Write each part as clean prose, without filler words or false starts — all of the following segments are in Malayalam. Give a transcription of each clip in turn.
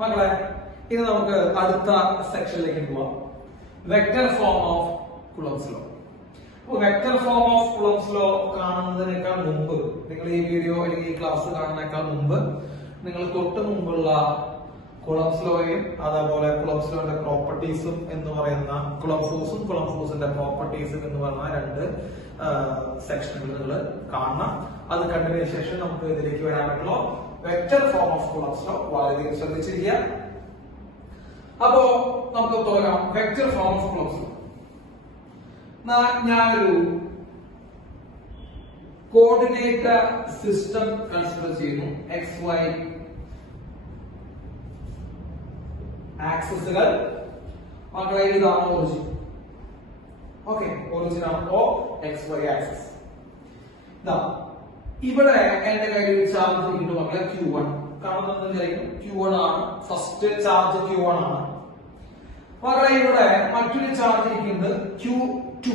മക്കളെ ഇനി നമുക്ക് അടുത്ത സെക്ഷനിലേക്ക് പോവാം. Vector form of Coulomb's law. Vector form of Coulomb's law കാണുന്നതിനേക്കാൾ മുമ്പ്, നിങ്ങൾ ഈ വീഡിയോ അല്ലെങ്കിൽ ഈ ക്ലാസ് കാണുന്നതിനേക്കാൾ മുമ്പ് നിങ്ങൾ തൊട്ട് മുമ്പുള്ള കുളംസ് ലോയും അതേപോലെ കുളംസ് ലോയുടെ പ്രോപ്പർട്ടീസും എന്ന് പറയുന്ന കുളം ഫോഴ്സും കുളം ഫോഴ്സിന്റെ പ്രോപ്പർട്ടീസും എന്ന് പറയുന്ന രണ്ട് സെക്ഷനുകൾ നിങ്ങൾ കാണണം. അത് കണ്ടതിന് ശേഷം നമുക്ക് ഇതിലേക്ക് വരാൻ പറ്റുള്ളൂ. Vector form of Coulomb's law വളരെയധികം ശ്രദ്ധിച്ചിരിക്കുക. അപ്പോ നമുക്ക് തുടങ്ങാം. Vector form of Coulomb's law. ഞാനൊരു കോർഡിനേറ്റ് സിസ്റ്റം കൺസിഡർ ചെയ്യുന്നു. എക്സ് വൈ ആക്സിസുകൾ. മക്കളെ ഇതാണ് ഒറിജിൻ. ഓക്കെ, ഒറിജിൻ ആണ് ഓ എക്സ് വൈ ആക്സിസ്. ഇവിടെ എന്റെ കയ്യിൽ ഒരു ചാർജ് ഇരിക്കുന്നു മക്കളെ, Q1 കാണുന്നതായിരിക്കും. Q1 ആണ് ഫസ്റ്റ് ചാർജ്, Q1 ആണ് മക്കളെ. ഇവിടെ മറ്റൊരു ചാർജ് ഇരിക്കുന്നത് Q2.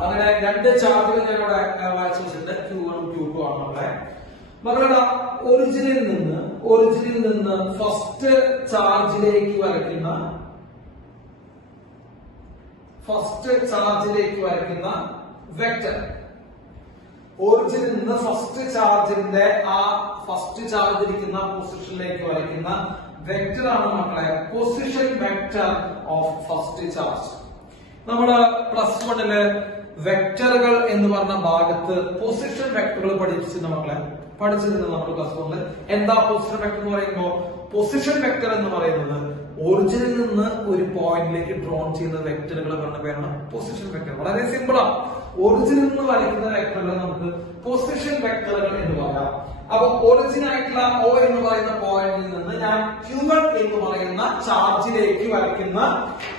അങ്ങനെ രണ്ട് ചാർജുകൾ ഞാൻ ഇവിടെ വായിച്ചു വെച്ചിട്ടുണ്ട്. Q1 Q2 ആണ് മക്കളെ. മക്കളുടെ ഒറിജിനിൽ നിന്ന് ഫസ്റ്റ് ചാർജിലേക്ക് വരയ്ക്കുന്ന വെക്ടർ, ഒറിജിനിൽ നിന്ന് ഫസ്റ്റ് ചാർജിന്റെ ആ ഫസ്റ്റ് ചാർജ് ഇരിക്കുന്ന പൊസിഷനിലേക്ക് വരയ്ക്കുന്ന വെക്ടർ ആണ് മക്കളെ position vector of first charge. നമ്മുടെ പ്ലസ് വണ്ണില് വെക്ടറുകൾ എന്ന് പറഞ്ഞ ഭാഗത്ത് പൊസിഷൻ വെക്ടറുകൾ പഠിപ്പിച്ചിരുന്ന മക്കളെ, പഠിച്ചിരുന്നത് നമ്മൾ പ്ലസ് വണ്ണിൽ. എന്താ പൊസിഷൻ വെക്ടർ എന്ന് പറയുമ്പോൾ? പൊസിഷൻ വെക്ടർ എന്ന് പറയുന്നത് ഒറിജിനിൽ നിന്ന് ഒരു പോയിന്റിലേക്ക് ഡ്രോൺ ചെയ്യുന്ന വെക്ടറുകൾ പറഞ്ഞ പേരാണ് പൊസിഷൻ വെക്ടർ. വളരെ സിമ്പിൾ ആണ്. ഒറിജിനിൽ നിന്ന് വരയ്ക്കുന്ന വെക്ടറുകൾ നമുക്ക് പൊസിഷൻ വെക്ടറുകൾ എന്ന് പറയാം. അപ്പൊ ഒറിജിൻ ആയിട്ടുള്ള O എന്ന് പറയുന്ന പോയിന്റിൽ നിന്ന് ഞാൻ Q1 എന്ന് പറയുന്ന ചാർജിലേക്ക് വരയ്ക്കുന്ന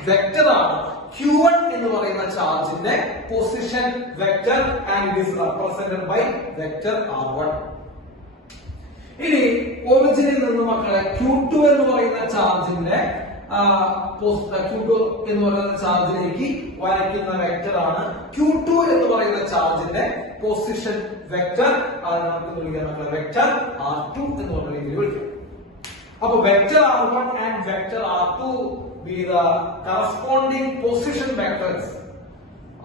വെക്ടറാണ് Q1 എന്ന് പറയുന്ന ചാർജിന്റെ position vector and it is represented by vector R1. ഇനി ഒറിജിനിൽ നിന്ന് മക്കളെ Q2 എന്ന് പറയുന്ന ചാർജിന്റെ Q2 എന്ന് പറയുന്ന ചാർജിലേക്ക് വരയ്ക്കുന്ന വെക്ടറാണ് Q2 എന്ന് പറയുന്ന ചാർജിന്റെ പൊസിഷൻ വെക്ടർ. അത് നമുക്ക് വിളിക്കാൻ വെക്ടർ R2 എന്ന് പറഞ്ഞ രീതിയിൽ വിളിക്കും. അപ്പൊ vector R1 and vector R2 be the corresponding position vectors.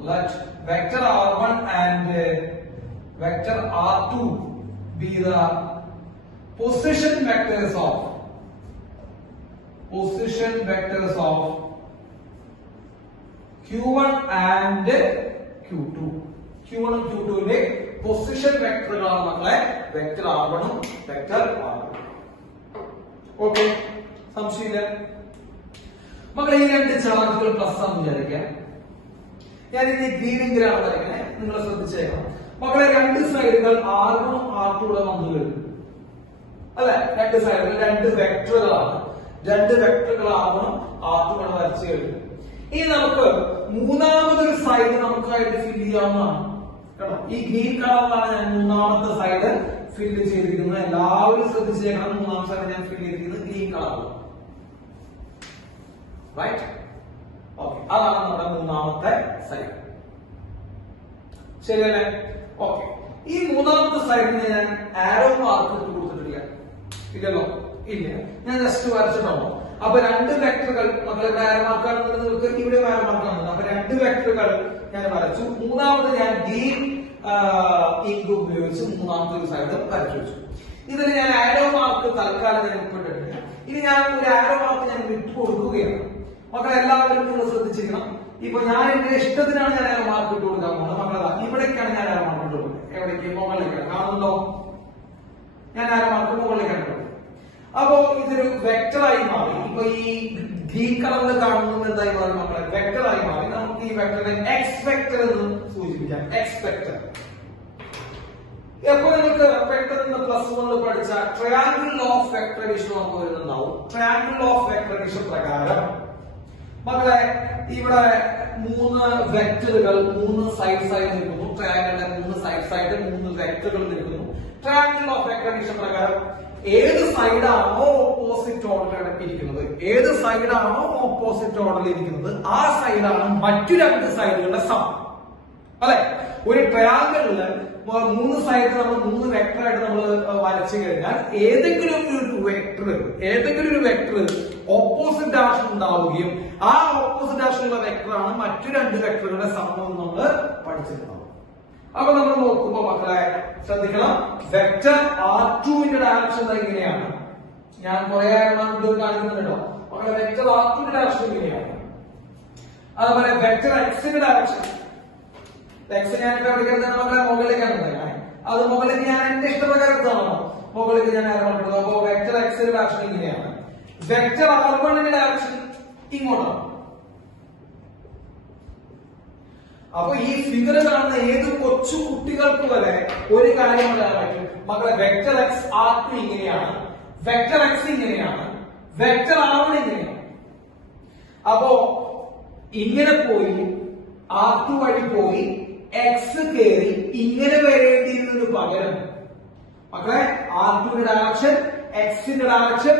Let vector R1 and vector R2 be the position vectors of Q1 and Q2. Q1 ഉം Q2 ന്റെ പൊസിഷൻ വെക്ടറുകളാണ് മക്കളെ വെക്ടർ R1 ഉം വെക്ടർ R2. ഓക്കെ, സംശയമില്ല മക്കളെ. ഈ രണ്ട് ചാർജുകൾ പ്ലസ് ആണെന്ന് വിചാരിക്കാം. ഞാൻ ഇനി ഗ്രീനിങ്ങിലാണ് വരയ്ക്കണേ, നിങ്ങൾ ശ്രദ്ധിച്ചേക്കണം മക്കളെ. രണ്ട് സൈഡുകൾ R1 ഉം R2 കൂടെ വന്നു കഴിഞ്ഞു അല്ലെ? രണ്ട് സൈഡുകൾ രണ്ട് വെക്ടറുകളാണ്. രണ്ട് വെക്ടറുകൾ R1 ഉം R2 കൂടെ വരച്ചു കഴിഞ്ഞു. ഇനി നമുക്ക് മൂന്നാമതൊരു സൈഡ് നമുക്കായിട്ട് ഫില്ല് ചെയ്യാവുന്നതാണ് കേട്ടോ. ഈ ഗ്രീൻ കളറിലാണ് ഞാൻ മൂന്നാമത്തെ സൈഡ് ഫില്ല് ചെയ്തിരിക്കുന്നത്. എല്ലാവരും ശ്രദ്ധിച്ചേക്കണം. മൂന്നാമത്തെ സൈഡ് ഞാൻ ഫില്ല് ചെയ്തിരിക്കുന്നത് ഗ്രീൻ കളറിലാണ്. Right, okay. അതാണ് നമ്മുടെ മൂന്നാമത്തെ സൈഡ്. ശരിയല്ലേ? ഓക്കെ. ഈ മൂന്നാമത്തെ സൈഡിന് ഞാൻ ആരോ മാർക്ക് ഇട്ട് കൊടുത്തിട്ടില്ല. ഇല്ലല്ലോ? ഇല്ല. ഞാൻ ജസ്റ്റ് വരച്ചിട്ടുണ്ടോ? അപ്പൊ രണ്ട് വെക്ടറുകൾ മക്കളെ ഇവിടെ ആരോ മാർക്കാണെന്ന് നിങ്ങൾക്ക് ഇവിടെ ആരോ മാർക്കാണ്. അപ്പൊ രണ്ട് വെക്ടറുകൾ ഞാൻ വരച്ചു. മൂന്നാമത് ഞാൻ ഗ്രീൻ ഇങ്ക് ഉപയോഗിച്ച് മൂന്നാമത്തെ ഒരു സൈഡ് വരച്ചു വെച്ചു. ഇതിൽ ഞാൻ ആരോ മാർക്ക് തൽക്കാലം ഞാൻ ഉൾപ്പെട്ടിട്ടില്ല. ഇനി ഞാൻ ഒരു ആരോ മാർക്ക് ഞാൻ വിട്ടു കൊടുക്കുകയാണ്. മക്കളെ എല്ലാവരും നിങ്ങൾ ശ്രദ്ധിച്ചിരിക്കണം. ഇപ്പൊ ഞാൻ എന്റെ ഇഷ്ടത്തിനാണ് ഞാൻ ആരോ മാർക്ക് ഇട്ട് കൊടുക്കാൻ പോകുന്നത്. മക്കളെ ഇവിടേക്കാണ് ഞാൻ ആരോ മാർക്ക് ഇട്ട് കൊടുക്കുന്നത്. എവിടേക്ക്? മുകളിലേക്കാണ്. കാണുന്നുണ്ടോ? ഞാൻ ആരോ മാർക്ക് മുകളിലേക്കാണ് ഇട്ടത്. അപ്പോ ഇതൊരു വെക്ടറായി മാറി. ഇപ്പൊ ഈ ഗ്രീൻ കളറിൽ കാണുന്നത് എന്തായി മാറി മക്കളെ? വെക്ടറായി മാറി. നമുക്ക് ഈ വെക്ടറിനെ എക്സ് വെക്ടർ എന്ന് സൂചിപ്പിക്കാം. X vector. എപ്പോ നിങ്ങൾക്ക് പെട്ടെന്ന് പ്ലസ് വണ്ണിൽ പഠിച്ച ട്രയാങ്കിൾ ഓഫ് വെക്ടർ അഡീഷൻ നമുക്ക് വരുന്നുണ്ടാവും. ട്രയാങ്കിൾ ഓഫ് വെക്ടർ അഡീഷൻ പ്രകാരം മക്കളെ ഇവിടെ മൂന്ന് വെക്ടറുകൾ മൂന്ന് സൈഡ്സ് ആയി നിൽക്കുന്നു. ട്രയാങ്കിളിന്റെ മൂന്ന് സൈഡ്സ് ആയിട്ട് മൂന്ന് വെക്ടറുകൾ നിൽക്കുന്നു. ട്രയാങ്കിൾ ഓഫ് വെക്ടർ അഡീഷൻ പ്രകാരം ഏത് സൈഡാണോ ഓപ്പോസിറ്റ് ഓർഡറിൽ ഇരിക്കുന്നത്, ഏത് സൈഡാണോ ഓപ്പോസിറ്റ് ഓർഡറിൽ ഇരിക്കുന്നത് ആ സൈഡാണ് മറ്റു രണ്ട് സൈഡുകളുടെ സം. അല്ലെ? ഒരു ട്രയാങ്കിളില് മൂന്ന് സൈഡ് നമ്മൾ മൂന്ന് വെക്ടർ ആയിട്ട് നമ്മൾ വരച്ചു കഴിഞ്ഞാൽ ഏതെങ്കിലും ഒരു വെക്ടർ ഓപ്പോസിറ്റ് ഡാഷ് ഉണ്ടാവുകയും ആ ഓപ്പോസിറ്റ് ഡാഷിലുള്ള വെക്ടറാണ് മറ്റു രണ്ട് വെക്ടറുകളുടെ സമം നമ്മൾ പഠിച്ചിട്ടുണ്ടാവും. അപ്പൊ നമ്മൾ നോക്കുമ്പോ മക്കളെ ശ്രദ്ധിക്കണം, വെക്ടർ R2 ഡയറക്ഷൻ എങ്ങനെയാണ്? ഞാൻ കുറെ കാണിക്കുന്നുണ്ടോ മക്കളെ? വെക്ടർ R2 ഡയറക്ഷൻ എങ്ങനെയാണ്? അതുപോലെ വെക്ടർ X ഡയറക്ഷൻ, X ഞാൻ പഠിക്കുന്നത് മക്കളെ മുകളിലേക്കാണ്. അത് മുകളിലേക്ക് ഞാൻ എന്റെ ഇഷ്ടപ്രകാരത്താണോ മുകളിലേക്ക് ഞാൻ ആരംഭിക്കുന്നത്. അപ്പൊ വെക്ടർ X ഡയറക്ഷൻ ഇങ്ങനെയാണ്. വെക്ടർ R1 ഡയറക്ഷൻ ഇങ്ങോട്ടാണ്. അപ്പൊ ഈ ഫിഗർ കാണുന്ന ഏത് കൊച്ചു കുട്ടികൾക്ക് വരെ ഒരു കാര്യം പറയാൻ പറ്റും മക്കളെ. വെക്ടർ X R2 ഇങ്ങനെയാണ്, വെക്ടർ X ഇങ്ങനെയാണ്, വെക്ടർ R1 ഇങ്ങനെയാണ്. അപ്പോ ഇങ്ങനെ പോയി R2 വഴി പോയി X കയറി ഇങ്ങനെ വരേണ്ടിയിരുന്നതിന് പകരം മക്കളെ R2 direction, X direction,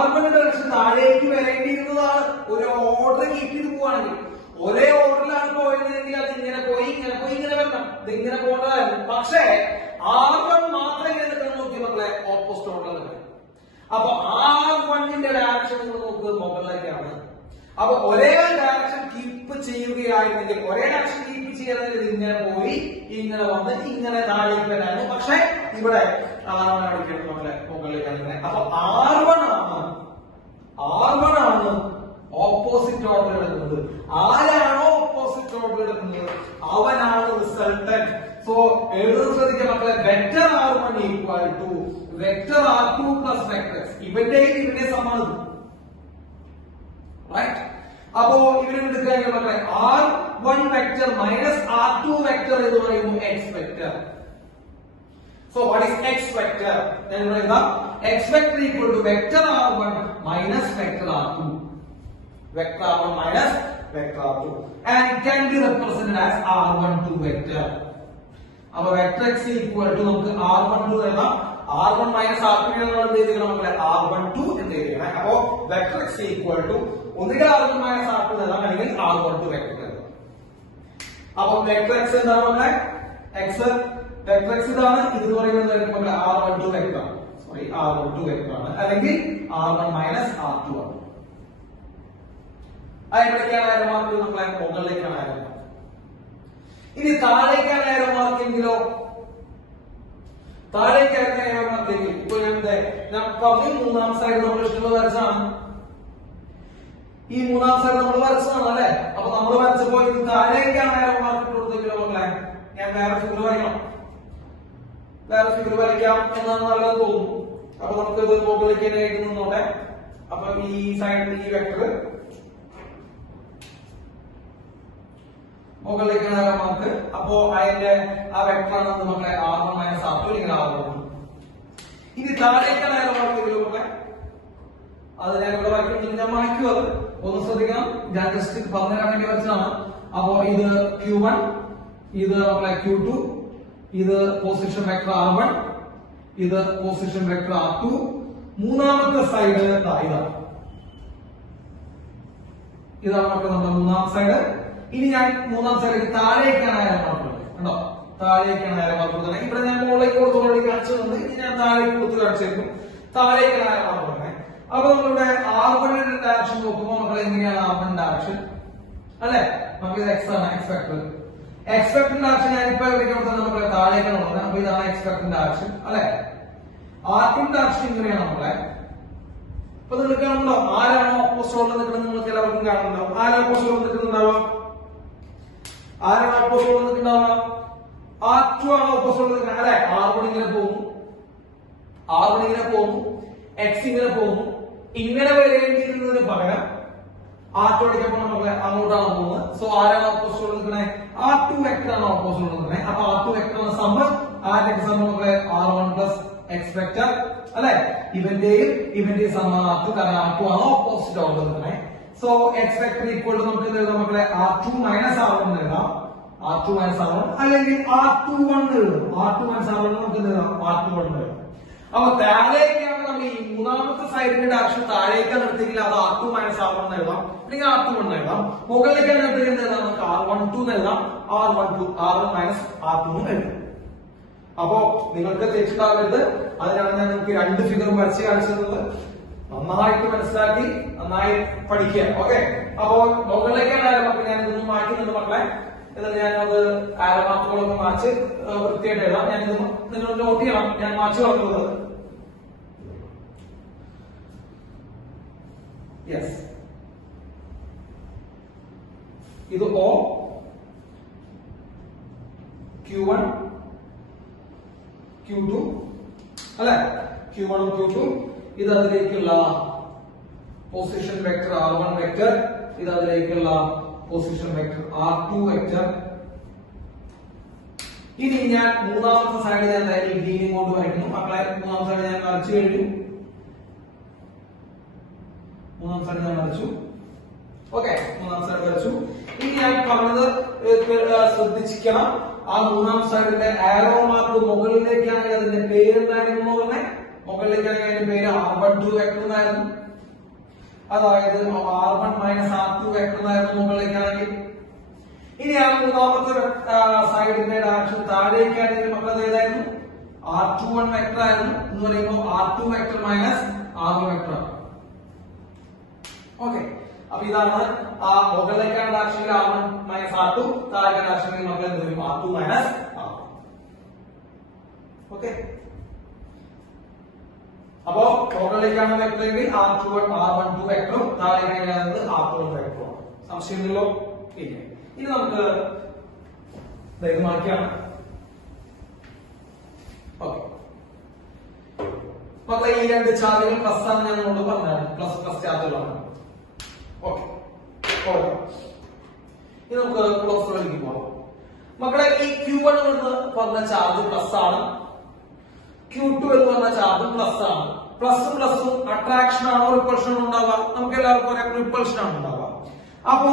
R1 direction താഴേക്ക് വരേണ്ടിയിരുന്നതാണ്. ഒരു ഓർഡർ കീപ്പ് ചെയ്ത് പോവാണെങ്കിൽ ഒരേ ഓർഡറിലാണ് പോയിരുന്നതെങ്കിൽ അത് ഇങ്ങനെ പോയി ഇങ്ങനെ പോയി ഇങ്ങനെ വരണം, ഇത് ഇങ്ങനെ പോകേണ്ടതായിരുന്നു. പക്ഷേ R1 മാത്രം ഇങ്ങനെ നിൽക്കണം. നോക്കി മക്കളെ, ഓപ്പോസിറ്റ് ഓർഡറിൽ. അപ്പൊ R1 ഡയറക്ഷൻ നമ്മൾ നോക്കുന്നത് മുകളിലേക്കാണ്. അപ്പൊ ഒരേ ഡയറക്ഷൻ കീപ്പ് ചെയ്യുകയായിരുന്നെങ്കിൽ, ഒരേ ഡയറക്ഷൻ കീപ്പ് ചെയ്യുകയാണെങ്കിൽ ഇങ്ങനെ പോയി ഇങ്ങനെ വന്ന് ഇങ്ങനെ താഴേക്ക് വരാണ്. പക്ഷെ ഇവിടെ R1 അടിക്കണം മക്കളെ മുകളിലേക്കാണ്. അപ്പൊ R1 ആണ് ഓപ്പോസിറ്റ് ഓർഡർ എടുക്കുന്നത്. ആരാണോ ഓപ്പോസിറ്റ് ഓർഡർ എടുക്കുന്നത് അവനാണ് റിസൾട്ടന്റ്. സോ എഴുതുന്നത് ശ്രദ്ധിക്കുക മക്കളെ. Vector R1 equal to vector R2 plus vector X. ഇവന്റെ സമാണ്. റൈറ്റ്? അപ്പോ ഇവരെ എടുക്കുകയാണെങ്കിൽ മക്കളെ R1 vector minus R2 vector എന്ന് പറയുമ്പോൾ X vector. So what is X vector? ഞാൻ എഴുതാം X vector equal to vector R1 minus vector R2. Vector R1 minus vector R2, and it can be represented as R12 vector. अब vector X equal to നമുക്ക് R12 എഴുതാം. R1 minus R2 നമ്മൾ എന്ത് ചെയ്യണം മക്കളെ? R12 എന്ന് എഴുതണം. അപ്പോൾ vector X equal to ഒന്നുകിൽ R1 minus R2 എഴുതാം അല്ലെങ്കിൽ R12 vector എഴുതാം. അപ്പോൾ vector X എന്താണ് മക്കളെ? vector X ഇതാണ്. ഇത് പറയുന്നത് മക്കളെ R12 vector. Sorry R12 vector ആണ്, അല്ലെങ്കിൽ R1 minus R2 ആണ്. എവിടേക്കാണ് ആരോ മാർക്ക്? നമ്മളെ മുകളിലേക്കാണ് ആരോ മാർക്ക്. ഇനി താഴേക്കാണ് ആരോ മാർക്കെങ്കിലോ? താഴേക്കാണ് ആരോ മാർക്കെങ്കിൽ ഇപ്പൊ ഞാൻ പറഞ്ഞു മൂന്നാം സൈഡ് നമ്മൾ ഇഷ്ടമുള്ള വരച്ചാണ്. ഈ മൂന്നാം സൈഡ് നമ്മൾ വരച്ചതാണ് അല്ലെ? അപ്പൊ നമ്മൾ വരച്ചപ്പോ ഇത് താഴേക്കാണ് ആരോ മാർക്ക് കൊടുത്തെങ്കിലോ മക്കളെ? ഞാൻ വേറെ ഫിഗർ വരയ്ക്കണം, വേറെ ഫിഗർ വരയ്ക്കാം എന്നാണ് നല്ലത് തോന്നുന്നു. അപ്പൊ നമുക്ക് ഇത് മുകളിലേക്ക് തന്നെ ആയിട്ട് നിന്നോട്ടെ. അപ്പൊ ഈ സൈഡ് ഈ വെക്ടർ മുകളിലേക്കാണ് മാർക്ക്. അപ്പോ അതിന്റെ ആ വെക്ടറാണ് മക്കളെ R1 മൈനസ് R2 അല്ലെങ്കിൽ R1. ഇനി താഴേക്കാണ് മാർക്ക് മക്കളെ. അത് ഞാൻ ഇവിടെ വരയ്ക്കും, ഞാൻ മായ്ക്കും. അത് ഒന്ന് ശ്രദ്ധിക്കണം. ഞാൻ ജസ്റ്റ് പറഞ്ഞു തരാൻ വേണ്ടി വെച്ചതാണ്. അപ്പോ ഇത് Q1, ഇത് മക്കളെ Q2, ഇത് പൊസിഷൻ വെക്ടർ R1, ഇത് പൊസിഷൻ വെക്ടർ R2. മൂന്നാമത്തെ സൈഡ് ഇതാണ് മക്കളെ നമ്മുടെ മൂന്നാം സൈഡ്. ഇനി ഞാൻ മൂന്നാം സൈഡിലേക്ക് താഴേക്കാണ് ആരോ മാർക്ക് കണ്ടോ? താഴേക്കാണ് ആരോ മാർക്ക് കൊടുക്കുന്നത്. ഇവിടെ ഞാൻ മുകളിലേക്ക് കൊടുത്തോളി കാണിച്ചിട്ടുണ്ട്. ഇനി ഞാൻ താഴേക്ക് കൊടുത്ത് കാണിച്ചിരുന്നു. താഴേക്കാണ് ആരോ മാർക്ക് കൊടുക്കുന്നത്. അപ്പൊ നമ്മളിവിടെ R1 ഡയറക്ഷൻ നോക്കുമ്പോൾ മക്കളെ എങ്ങനെയാണ് R1 ഡയറക്ഷൻ അല്ലെ? നമുക്ക് X ആണ്, X vector. X vector direction ഞാൻ ഇപ്പൊ എവിടേക്ക് കൊടുത്താൽ മക്കളെ താഴേക്കാണ് കൊടുക്കുന്നത്. അപ്പൊ ഇതാണ് X വെക്ടർ ഡയറക്ഷൻ അല്ലെ? R2 ഡയറക്ഷൻ ഇങ്ങനെയാണ് മക്കളെ. അപ്പൊ നിങ്ങൾക്ക് കാണുന്നുണ്ടോ ആരാണോ ഓപ്പോസിറ്റ് ഓർഡറിൽ നിൽക്കുന്നത്? നിങ്ങൾക്ക് എല്ലാവർക്കും കാണുന്നുണ്ടോ ആരാണ് ഓപ്പോസിറ്റ് ഓർഡറിൽ നിൽക്കുന്നുണ്ടാവാം? ആരാണ് ഓപ്പോസിറ്റ് ഓർഡറിൽ നിൽക്കുന്നുണ്ടാവാം? R2 ആണ് ഓപ്പോസിറ്റ് ഓർഡറിൽ നിൽക്കുന്നത് അല്ലെ? R1 ഇങ്ങനെ പോകുന്നു, R1 ഇങ്ങനെ പോകുന്നു, X ഇങ്ങനെ പോകുന്നു. ഇങ്ങനെ വരേണ്ടിയിരുന്നതിന് പകരം R2 അടിക്കപ്പോൾ നമുക്ക് അങ്ങോട്ടാണ് പോകുന്നത്. സോ ആരാണ് ഓപ്പോസിറ്റ് ഓർഡറിൽ നിൽക്കുന്നത്? R2 വെക്ടർ ആണ് ഓപ്പോസിറ്റ് ഓർഡറിൽ നിൽക്കുന്നത്. അപ്പൊ R2 വെക്ടർ എന്ന സമ്മർ ആരുടെ സമ്മർ നമുക്ക് R1 പ്ലസ് X വെക്ടർ അല്ലെ? ഇവന്റെയും സമ്മർ R2, കാരണം R2 ആണ് ഓപ്പോസിറ്റ് ഓർഡറിൽ നിൽക്കുന്നത്. So X vector equal to നമുക്ക് എഴുതാം മക്കളെ R2 മൈനസ് R1 എഴുതാം. R2 മൈനസ് R1 അല്ലെങ്കിൽ R21 എഴുതാം. R2 മൈനസ് R1 നമുക്ക് എഴുതാം R21 എഴുതാം. അപ്പൊ താഴേക്കാണ് നമ്മൾ ഈ മൂന്നാമത്തെ സൈഡിന്റെ ഡയറക്ഷൻ താഴേക്കാണ് എടുത്തെങ്കിൽ അത് R2 മൈനസ് R1 എഴുതാം, അല്ലെങ്കിൽ R21 എഴുതാം. മുകളിലേക്കാണ് എടുത്തെങ്കിൽ നമുക്ക് R12 എഴുതാം, R1 മൈനസ് R2 എഴുതാം. അപ്പോ നിങ്ങൾക്ക് തെറ്റുണ്ടാവരുത്. അതിനാണ് ഞാൻ നിങ്ങൾക്ക് 2 ഫിഗറും വരച്ച് കാണിച്ചത്. നന്നായിട്ട് മനസ്സിലാക്കി നന്നായി പഠിക്കുക. ഓക്കെ, അപ്പോ മുകളിലേക്കാണ് ആരോ മക്കളെ ഞാൻ ഇതൊന്നും മാറ്റുന്നുണ്ട് മക്കളെ. എന്നിട്ട് ഞാനത് ആരോ മാർക്കുകളൊക്കെ മാച്ച് വൃത്തിയായിട്ട് എഴുതാം. ഞാനിത് നിങ്ങൾ നോട്ട് ചെയ്യണം, ഞാൻ മാച്ച് കളഞ്ഞത്. യെസ്, ഇത് O, Q1 Q2 അല്ലെ, Q1 ഉം Q2. ഇത് അതിലേക്കുള്ള പൊസിഷൻ വെക്ടർ R1 വെക്ടർ, ഇത് അതിലേക്കുള്ള പൊസിഷൻ വെക്ടർ R2 വെക്ടർ. ഇനി ഞാൻ മൂന്നാമത്തെ സൈഡ് ഞാൻ ഗ്രീൻ കൊണ്ട് വരയ്ക്കുന്നു മക്കളെ. മൂന്നാമത്തെ സൈഡ് ഞാൻ വരച്ചു കഴിഞ്ഞു. മൂന്നാം സൈഡ് ഞാൻ വരച്ചു. ഓക്കെ, മൂന്നാം സൈഡ് വരച്ചു. ഇനി ഞാൻ പറഞ്ഞത് ശ്രദ്ധിച്ചിരിക്കണം. ആ മൂന്നാം സൈഡിന്റെ ആരോ മാർക്ക് മുകളിലേക്കാണെങ്കിൽ അതിന്റെ പേരെന്തായിരുന്നു പറഞ്ഞേ? മുകളിലേക്കാണെങ്കിൽ അതിന്റെ പേര് R12 വെക്ടർ എന്നായിരുന്നു. അതായത് R1 മൈനസ് R2 വെക്ടർ എന്നായിരുന്നു മുകളിലേക്കാണെങ്കിൽ. ഇനി ആ മൂന്നാമത്തെ സൈഡിന്റെ ഡയറക്ഷൻ താഴേക്കാണെങ്കിൽ മക്കളത് ഏതായിരുന്നു? R21 വെക്ടർ ആയിരുന്നു. എന്ന് പറയുമ്പോൾ R2 vector minus R1 vector. Okay, അപ്പൊ ഇതാണ് ആ മുകളിലേക്കാണ് direction R1 minus R2, താഴേക്കാണ് direction മക്കൾ എന്ത് വരും? R2 minus R1. ഓക്കെ, അപ്പോ മുകളിലേക്കാണ് വെക്ടറെങ്കിൽ R12 വെക്ടറും താഴേക്കാണ് R21 വെക്ടറും. സംശയമില്ലല്ലോ? ഇല്ല. ഇനി നമുക്ക് ഇത് മാറ്റിയാണ്. ഓക്കെ മക്കളെ, ഈ 2 ചാർജുകൾ പ്ലസ് ആണ് ഞാൻ നിങ്ങളോട് പറഞ്ഞത്. പ്ലസ് ചാർജുകളാണ്. ഓക്കെ, ഇനി നമുക്ക് ക്ലോസിലേക്ക് പോകാം മക്കളെ. ഈ Q1 എന്ന് പറഞ്ഞ ചാർജ് പ്ലസ് ആണ്, Q2 എന്ന് പറഞ്ഞ ചാർജ് പ്ലസ് ആണ്. പ്ലസും പ്ലസും അട്രാക്ഷൻ ആണോ റിപ്പൾഷൻ ഉണ്ടാവുക? നമുക്ക് എല്ലാവർക്കും അറിയാം, റിപ്പൾഷൻ ആണ് ഉണ്ടാവുക. അപ്പോ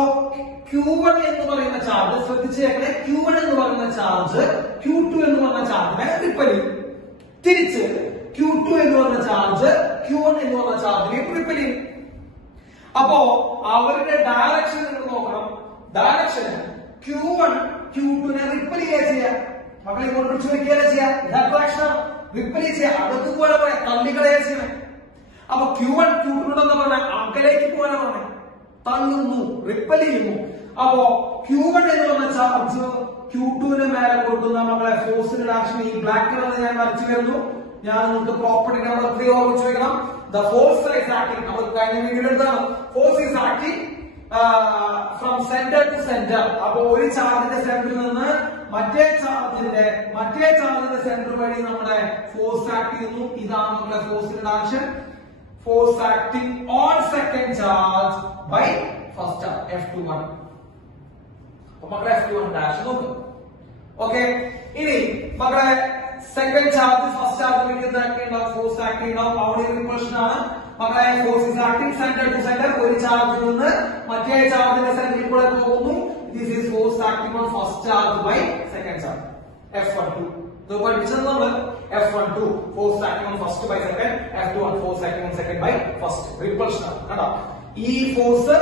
Q1 എന്ന് പറയുന്ന ചാർജ് ശ്രദ്ധിച്ചേക്കണേ. Q1 എന്ന് പറയുന്ന ചാർജ് Q2 എന്ന് പറഞ്ഞ ചാർജിനെ റിപ്പൽ ചെയ്യും. തിരിച്ച് Q2 എന്ന് പറഞ്ഞ ചാർജ് Q1 എന്ന് പറഞ്ഞ ചാർജിനെ റിപ്പൽ ചെയ്യും. അപ്പോ അവരുടെ ഡയറക്ഷൻ നിങ്ങൾ നോക്കണം. ഡയറക്ഷൻ Q1 Q2നെ റിപ്പൽ ചെയ്യുക. മക്കളെ ഇങ്ങോട്ട് പിടിച്ചു വയ്ക്കുകയല്ല ചെയ്യുക. ഇത് അട്രാക്ഷൻ റിപ്പൽ ചെയ്യുക. അകത്ത് പോലെ പറയാം, തള്ളിക്കളയാ ചെയ്യണേ. അപ്പൊ Q1 Q2 എന്ന് പറഞ്ഞാൽ അകലേക്ക് പോകാനാ പറഞ്ഞേ. തള്ളുന്നു, റിപ്പൽ ചെയ്യുന്നു. അപ്പോ Q1 എന്ന് പറഞ്ഞ ചാർജ് Q2ന് മേലെ കൊടുക്കുന്ന മക്കളെ ഫോഴ്സിന്റെ ഡയറക്ഷൻ ഈ ബ്ലാക്ക് കളർ ഞാൻ വരച്ചു വരുന്നു. ഞാൻ നിങ്ങൾക്ക് പ്രോപ്പർട്ടി നമ്പർ 3 ഓർമ്മിച്ചു വെക്കണം. The force is acting. നമുക്ക് കഴിഞ്ഞ വീഡിയോയിൽ എടുത്താണ്. Force is acting from center to center. അപ്പൊ ഒരു ചാർജിന്റെ സെന്ററിൽ നിന്ന് മറ്റേ ചാർജിന്റെ സെന്റർ വഴി നമ്മുടെ ഫോഴ്സ് ആക്ട് ചെയ്യുന്നു. ഇതാണ് നമ്മുടെ ഫോഴ്സിന്റെ direction. Force acting on second charge by first charge F21. അപ്പൊ മക്കളെ F21 ഡാഷ് നോക്കുക. ഓക്കെ, ഇനി മക്കളെ second charge first charge force acting ഉണ്ടാവും. അവിടെ റിപ്പൾഷൻ ആണ് മക്കളെ. Force is acting centre to centre. ഒരു ചാർജിൽ നിന്ന് മറ്റേ ചാർജിന്റെ സെന്ററിൽ കൂടെ പോകുന്നു. This is force acting on first charge by second charge F12. ഇത് പഠിച്ചത് നമ്മൾ F12 force acting on first by second, F21 force acting on second by first. Repulsion ആണ് കേട്ടോ. ഈ ഫോഴ്സ്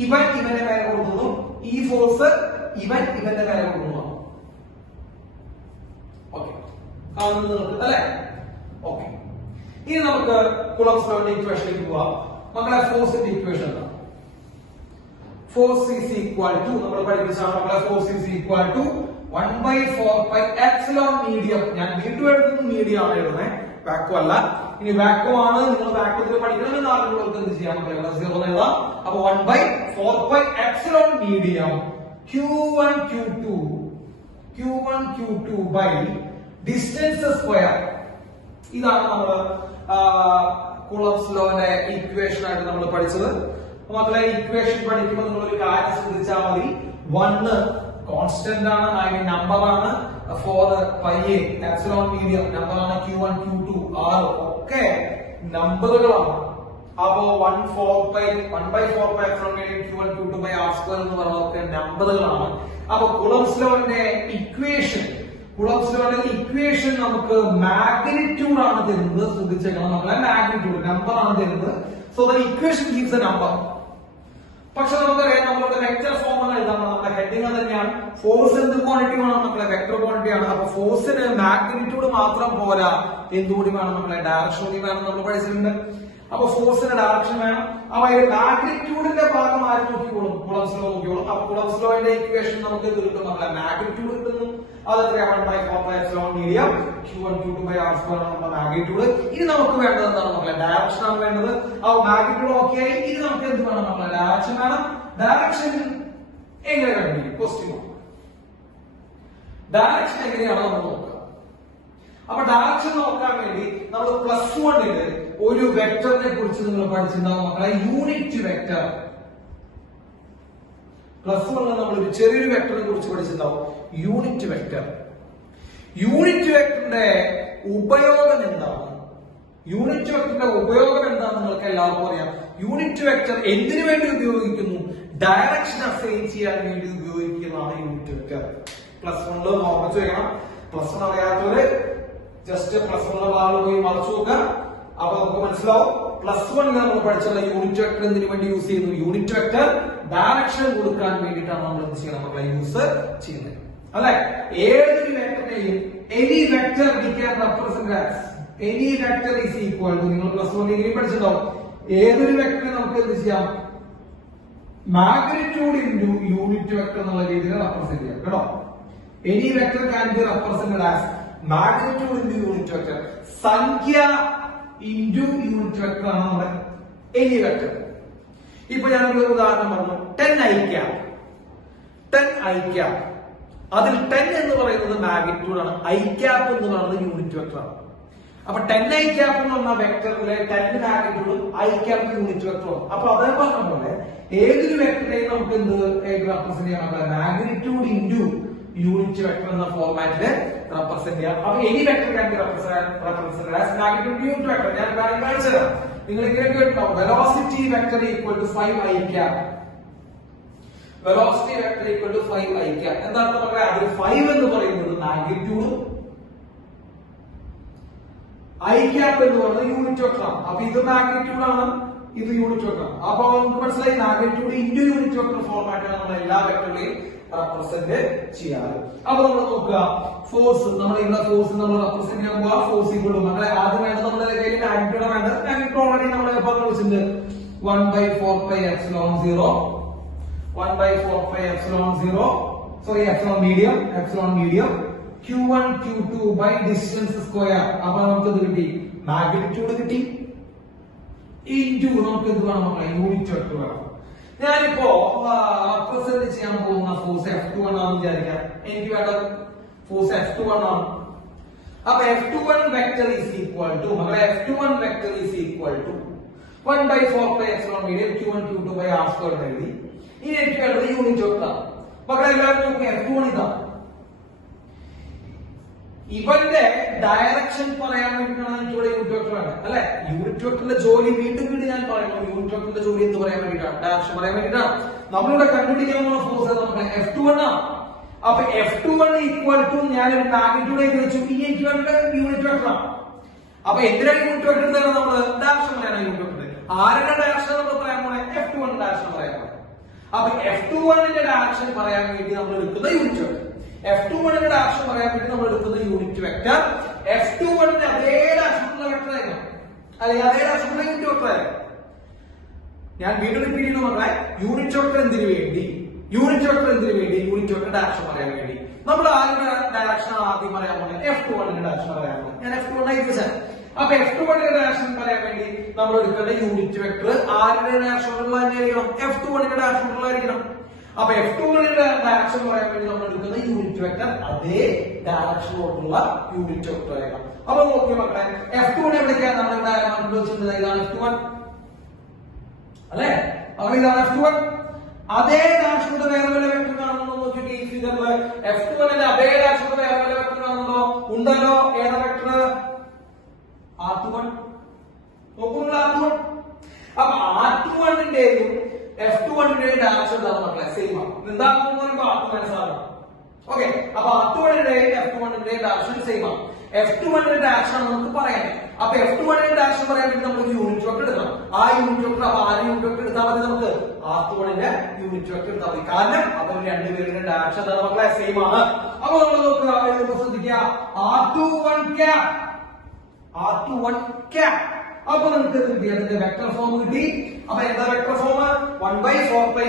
ഇവന്റെ മേലെ കൊടുക്കുന്നു, ഈ ഫോഴ്സ് ഇവന്റെ മേലെ കൊടുക്കുന്നു. ഓക്കെ, അല്ലെ? ഓക്കെ, ഇനി നമുക്ക് കുളംസ് ലോയുടെ ഇക്വേഷനിലേക്ക് പോവാം മക്കളെ. ഫോഴ്സിന്റെ ഇക്വേഷൻ എന്താ? ഫോഴ്സ് ഈസ് ഈക്വൽ ടു നമ്മൾ പഠിപ്പിച്ചാണ് മക്കളെ. Force is equal to 1/4 epsilon medium. ഞാൻ വീണ്ടും എടുക്കുന്നത് മീഡിയം ആണ് എഴുതുന്നത്, വാക്വം അല്ല. ഇനി വാക്വം ആണ്, നിങ്ങൾ വാക്വത്തിൽ പഠിക്കണമെന്ന് ആളുകൾക്ക് എന്ത് ചെയ്യാൻ പറ്റില്ല, 0 എഴുതാം. അപ്പൊ 1/4 epsilon medium Q1 Q2 by distance square. ഇതാണ് നമ്മൾ കുളംസ് ലോന്റെ ഇക്വേഷൻ ആയിട്ട് നമ്മൾ പഠിച്ചത്. മക്കളെ ഇക്വേഷൻ പഠിക്കുമ്പോൾ നിങ്ങൾ ഒരു കാര്യം ശ്രദ്ധിച്ചാൽ മതി. 1 കോൺസ്റ്റന്റ് ആണ്, അതിന് നമ്പർ ആണ്. 4 പൈയെ എപ്സിലോൺ മീഡിയം നമ്പർ ആണ്. Q1 Q2 R ഒക്കെ നമ്പറുകളാണ്. അപ്പോ 1/4 epsilon medium Q1 Q2 by R square എന്ന് പറയുന്നതൊക്കെ നമ്പറുകളാണ്. അപ്പൊ കുളംസ് ലോന്റെ ഇക്വേഷൻ നമുക്ക് മാഗ്നിറ്റ്യൂഡ് ആണ് തരുന്നത്. ശ്രദ്ധിച്ചേക്കണം മക്കളെ, മാഗ്നിറ്റ്യൂഡ് നമ്പർ ആണ് തരുന്നത്. So the equation gives A number. പക്ഷെ നമുക്കറിയാം നമ്മളുടെ വെക്ടർ ഫോർമുല എഴുതാൻ നമ്മുടെ ഹെഡിങ് തന്നെയാണ്. ഫോഴ്സ് എന്ത് ക്വാണ്ടിറ്റി വേണം മക്കളെ? വെക്ടർ ക്വാണ്ടിറ്റി ആണ്. അപ്പൊ ഫോഴ്സിന് മാഗ്നിറ്റ്യൂഡ് മാത്രം പോരാ, എന്തുകൂടി വേണം മക്കളെ? ഡയറക്ഷൻ കൂടി വേണം. നമ്മൾ പഠിച്ചിട്ടുണ്ട്. അപ്പൊ ഫോഴ്സിന് ഡയറക്ഷൻ വേണം. അപ്പൊ അതിന്റെ മാഗ്നിറ്റ്യൂഡിന്റെ ഭാഗം ആര് നോക്കിക്കോളും? കുളംസ് ലോ നോക്കിക്കോളും. അപ്പൊ കുളംസ് ലോയുടെ ഇക്വേഷൻ നമുക്ക് എന്ത് കിട്ടും മക്കളെ? മാഗ്നിറ്റ്യൂഡ് കിട്ടുന്നു. അത് 1/4 medium Q1 Q2 by R square ആണ് നമ്മുടെ മാഗ്നിറ്റ്യൂഡ്. ഇനി നമുക്ക് വേണ്ടത് എന്താണ് മക്കളെ? ഡയറക്ഷൻ ആണ് വേണ്ടത്. ആ മാഗ്നിറ്റ്യൂഡ് ഓക്കെ ആയി. ഇനി നമുക്ക് എന്ത് വേണം മക്കളെ? ഡയറക്ഷൻ വേണം. ഡയറക്ഷൻ എങ്ങനെ കണ്ടുപിടിക്കും? ക്വസ്റ്റ്യൻ. ഡയറക്ഷൻ എങ്ങനെയാണ് നമ്മൾ നോക്കുക? അപ്പൊ ഡയറക്ഷൻ നോക്കാൻ വേണ്ടി നമ്മൾ +1 ഒരു വെക്ടറിനെ കുറിച്ച് നിങ്ങൾ പഠിച്ചിട്ടുണ്ടാവും മക്കളെ. Unit vector. +1 നമ്മൾ ഒരു ചെറിയൊരു വെക്ടറിനെ കുറിച്ച് പഠിച്ചിട്ടുണ്ടാവും. Unit vector. യൂണിറ്റ് വെക്ടറിന്റെ ഉപയോഗം എന്താണ്? യൂണിറ്റ് വെക്ടറിന്റെ ഉപയോഗം എന്താണെന്ന് നിങ്ങൾക്ക് എല്ലാവർക്കും അറിയാം. യൂണിറ്റ് വെക്ടർ എന്തിനു വേണ്ടി ഉപയോഗിക്കുന്നു? ഡയറക്ഷൻ അസൈൻ ചെയ്യാൻ വേണ്ടി ഉപയോഗിക്കുന്നതാണ് യൂണിറ്റ് വെക്ടർ. +1 ഓർമ്മിച്ചു വെക്കണം. +1 അറിയാത്തവര് ജസ്റ്റ് +1 ഭാഗം പോയി മറച്ചു നോക്കുക. അപ്പൊ നമുക്ക് മനസ്സിലാവും. +1 നമ്മൾ പഠിച്ചുള്ള യൂണിറ്റ് വെക്ടർ എന്തിനു വേണ്ടി യൂസ് ചെയ്യുന്നു? യൂണിറ്റ് വെക്ടർ ഡയറക്ഷൻ കൊടുക്കാൻ വേണ്ടിയിട്ടാണ് നമ്മൾ എന്ത് ചെയ്യണം മക്കളെ? യൂസ് ചെയ്യുന്നത് അല്ലെ? ഏതൊരു വെക്ടറിനെയും any vector we can represent as any vector is equal to, നിങ്ങൾ +1 ഡിഗ്രി പഠിച്ചിട്ടുണ്ടാവും. ഏതൊരു വെക്ടറിനെ നമുക്ക് എന്ത് ചെയ്യാം? മാഗ്നിറ്റ്യൂഡ് ഇൻറ്റു യൂണിറ്റ് വെക്ടർ എന്നുള്ള രീതിയിൽ റെപ്രസെന്റ് ചെയ്യാം കേട്ടോ. Any vector can be represented as magnitude into unit vector. സംഖ്യ ഇൻറ്റു യൂണിറ്റ് വെക്ടർ ആണ് നമ്മുടെ എനി വെക്ടർ. ഇപ്പൊ ഞാനൊരു ഉദാഹരണം പറഞ്ഞു. 10 i cap. 10 i cap. അതിൽ 10 എന്ന് പറയുന്നത് മാഗ്നിറ്റ്യൂഡ് ആണ്. i cap എന്ന് പറയുന്നത് യൂണിറ്റ് വെക്ടർ ആണ്. അപ്പൊ 10 i cap എന്ന് പറഞ്ഞ വെക്ടറിലെ 10 മാഗ്നിറ്റ്യൂഡും i cap യൂണിറ്റ് വെക്ടറും. അപ്പൊ അതേ പറഞ്ഞ പോലെ ഏതൊരു വെക്ടറിനെയും നമുക്ക് എന്ത് റെപ്രസെന്റ് ചെയ്യാൻ? മാഗ്നിറ്റ്യൂഡ് ഇൻറ്റു യൂണിറ്റ് വെക്ടർ എന്ന ഫോർമാറ്റില് റെപ്രസെന്റ് ചെയ്യാം. അപ്പൊ any vector can be represented as magnitude unit vector. ഞാൻ കാണിച്ചു തരാം. നിങ്ങൾ ഇങ്ങനെ കേട്ടിട്ടുണ്ടാവും. Velocity vector equal to 5 i cap. Velocity vector equal to 5 i cap. എന്താണ് പറയാ? അതിൽ 5 എന്ന് പറയുന്നത് മാഗ്നിറ്റ്യൂഡ്, i cap എന്ന് പറയുന്നത് യൂണിറ്റ് വെക്ടർ ആണ്. അപ്പൊ ഇത് മാഗ്നിറ്റ്യൂഡ് ആണ്, ഇത് യൂണിറ്റ് വെക്ടർ. അപ്പൊ നമുക്ക് മനസ്സിലായി മാഗ്നിറ്റ്യൂഡ് ഇൻറ്റു യൂണിറ്റ് വെക്ടർ ഫോർമാറ്റാണ് നമ്മൾ എല്ലാ വെക്ടറിലെയും റെപ്രസെന്റ് ചെയ്യാറ്. അപ്പൊ നമ്മൾ നോക്കുക ഫോഴ്സ്. നമ്മൾ ഇവിടെ ഫോഴ്സ് നമ്മൾ റെപ്രസെന്റ് ചെയ്യാൻ പോവാ. ഫോഴ്സ് ഈക്വൽ ടു നമ്മളെ ആദ്യം വേണ്ടത് നമ്മുടെ കയ്യിൽ മാഗ്നിറ്റ്യൂഡ് വേണ്ടത്. മാഗ്നിറ്റ്യൂഡ് ഓൾറെഡി നമ്മൾ എപ്പോൾ വിളിച്ചിട്ടുണ്ട്? 1/4πε0 1/4πε0 sorry epsilon medium Q1 Q2 by distance square. അപ്പൊ നമുക്ക് ഇത് കിട്ടി, മാഗ്നിറ്റ്യൂഡ് കിട്ടി, ഇൻറ്റു നമുക്ക് എന്ത് വേണം? യൂണിറ്റ് വെക്ടർ വേണം. ഞാനിപ്പോ റെപ്രസെന്റ് ചെയ്യാൻ പോകുന്ന ഫോഴ്സ് F21 ആണെന്ന് വിചാരിക്കാം. എനിക്ക് വേണ്ട ഫോഴ്സ് F21 ആണ്. അപ്പൊ F21 vector is equal to F21 vector is equal to 1/4πε medium Q1 Q2 by R square എഴുതി. ഇനി എനിക്ക് വേണ്ടത് യൂണിറ്റ് വെക്ടർ. മക്കളെ എല്ലാവരും നോക്കി F21 ഇതാ. ഇവന്റെ ഡയറക്ഷൻ പറയാൻ വേണ്ടിയിട്ടാണ് എനിക്ക് ഇവിടെ യൂണിറ്റ് വെക്ടർ വേണ്ടത് അല്ലെ? യൂണിറ്റ് വെക്ടറിന്റെ ജോലി വീണ്ടും ഞാൻ പറയുന്നു. യൂണിറ്റ് വെക്ടറിന്റെ ജോലി എന്ന് പറയാൻ വേണ്ടിയിട്ടാണ്, ഡയറക്ഷൻ പറയാൻ വേണ്ടിയിട്ടാണ്. നമ്മളിവിടെ കണ്ടുപിടിക്കാനുള്ള ഫോഴ്സ് നമുക്ക് F21 ആണ്. അപ്പൊ F21 ഈക്വൽ ടു ഞാനൊരു മാഗ്നിറ്റ്യൂഡ് വെച്ചു. ഈ എനിക്ക് വേണ്ട യൂണിറ്റ് വെക്ടർ ആണ്. അപ്പൊ എന്തിനാണ് യൂണിറ്റ് വെക്ടർ തരാൻ? നമ്മള് ഡയറക്ഷൻ പറയാനാണ് യൂണിറ്റ് വെക്ടർ. ആരുടെ ഡയറക്ഷൻ നമ്മൾ പറയാൻ പോണേ? F21 ഡയറക്ഷൻ പറയാൻ പോണേ. അപ്പൊ F21ന്റെ ഡയറക്ഷൻ പറയാൻ വേണ്ടി നമ്മൾ എടുക്കുന്ന യൂണിറ്റ് വെക്ടർ, F21ന്റെ ഡയറക്ഷൻ പറയാൻ വേണ്ടി നമ്മൾ എടുക്കുന്ന യൂണിറ്റ് വെക്ടർ F21ന്റെ അതേ ഡയറക്ഷനുള്ള വെക്ടർ ആയിരുന്നു, അല്ലെങ്കിൽ അതേ ഡയറക്ഷനുള്ള യൂണിറ്റ് വെക്ടർ ആയിരുന്നു. ഞാൻ വീണ്ടും റിപ്പീറ്റ് ചെയ്യുന്നു മക്കളെ. യൂണിറ്റ് വെക്ടർ എന്തിനു വേണ്ടി? യൂണിറ്റ് വെക്ടർ ഡയറക്ഷൻ പറയാൻ വേണ്ടി നമ്മൾ ആരുടെ ഡയറക്ഷൻ ആദ്യം പറയാൻ പോകുന്നത്? F21ന്റെ ഡയറക്ഷൻ പറയാൻ പോകുന്നത്. ഞാൻ F21 ആയി വെച്ചാൽ അപ്പൊ F21ന്റെ ഡയറക്ഷൻ പറയാൻ വേണ്ടി നമ്മൾ എടുക്കേണ്ട യൂണിറ്റ് വെക്ടർ ആരുടെ ഡയറക്ഷനുള്ള തന്നെയായിരിക്കണം? F21ന്റെ ഡയറക്ഷനുള്ളതായിരിക്കണം. അപ്പൊ F21ന്റെ ഡയറക്ഷൻ പറയാൻ വേണ്ടി നമ്മൾ എടുക്കുന്ന യൂണിറ്റ് വെക്ടർ അതേ ഡയറക്ഷനിലോട്ടുള്ള യൂണിറ്റ് വെക്ടർ ആയിരിക്കണം. അപ്പൊ നോക്കി മക്കളെ, F21 എവിടേക്കാണ് നമ്മൾ ഇവിടെ വെച്ചിട്ടുണ്ട്? ഇതാണ് F21 അല്ലെ? അപ്പൊ ഇതാണ് F21. അതേ ഡയറക്ഷനിലൂടെ വേറെ വല്ല വെക്ടർ കാണുന്നുണ്ടോ നോക്കിയിട്ട് ഈ ഫിഗറിൽ F21ന്റെ അതേ ഡയറക്ഷനിലൂടെ വേറെ വല്ല വെക്ടർ കാണുന്നുണ്ടോ? ഉണ്ടല്ലോ. ഏതാ വെക്ടർ? R21. നോക്കുന്നുണ്ടോ R21? അപ്പൊ R21ന്റെയും F21ന്റെയും ഡയറക്ഷൻ എന്താണ് മക്കളെ? സെയിം ആണ്. എന്താണെന്ന് പറയുമ്പോൾ R2 സാധനം. ഓക്കെ. അപ്പൊ R21ന്റെയും F21ന്റെയും ഡയറക്ഷൻ സെയിം ആണ്. F21ന്റെ ഡയറക്ഷൻ നമുക്ക് പറയാം. അപ്പൊ F21ന്റെ ഡയറക്ഷൻ പറയാൻ വേണ്ടി നമുക്ക് യൂണിറ്റ് വെക്ടർ എടുക്കണം. ആ യൂണിറ്റ് വെക്ടർ അപ്പൊ ആര് യൂണിറ്റ് വെക്ടർ എടുത്താൽ മതി? നമുക്ക് R2 R21ന്റെ യൂണിറ്റ് വെക്ടർ എടുത്താൽ മതി. കാരണം അവർ രണ്ടുപേരുടെ ഡയറക്ഷൻ എന്താണ് മക്കളെ സെയിം ആണ്. അപ്പൊ നമ്മൾ നോക്കുക, ശ്രദ്ധിക്കുക R21 cap. അപ്പൊ നിങ്ങൾക്ക് അതിന്റെ വെക്ടർ ഫോം കിട്ടി. അപ്പൊ എന്താ vector form? 1/4πε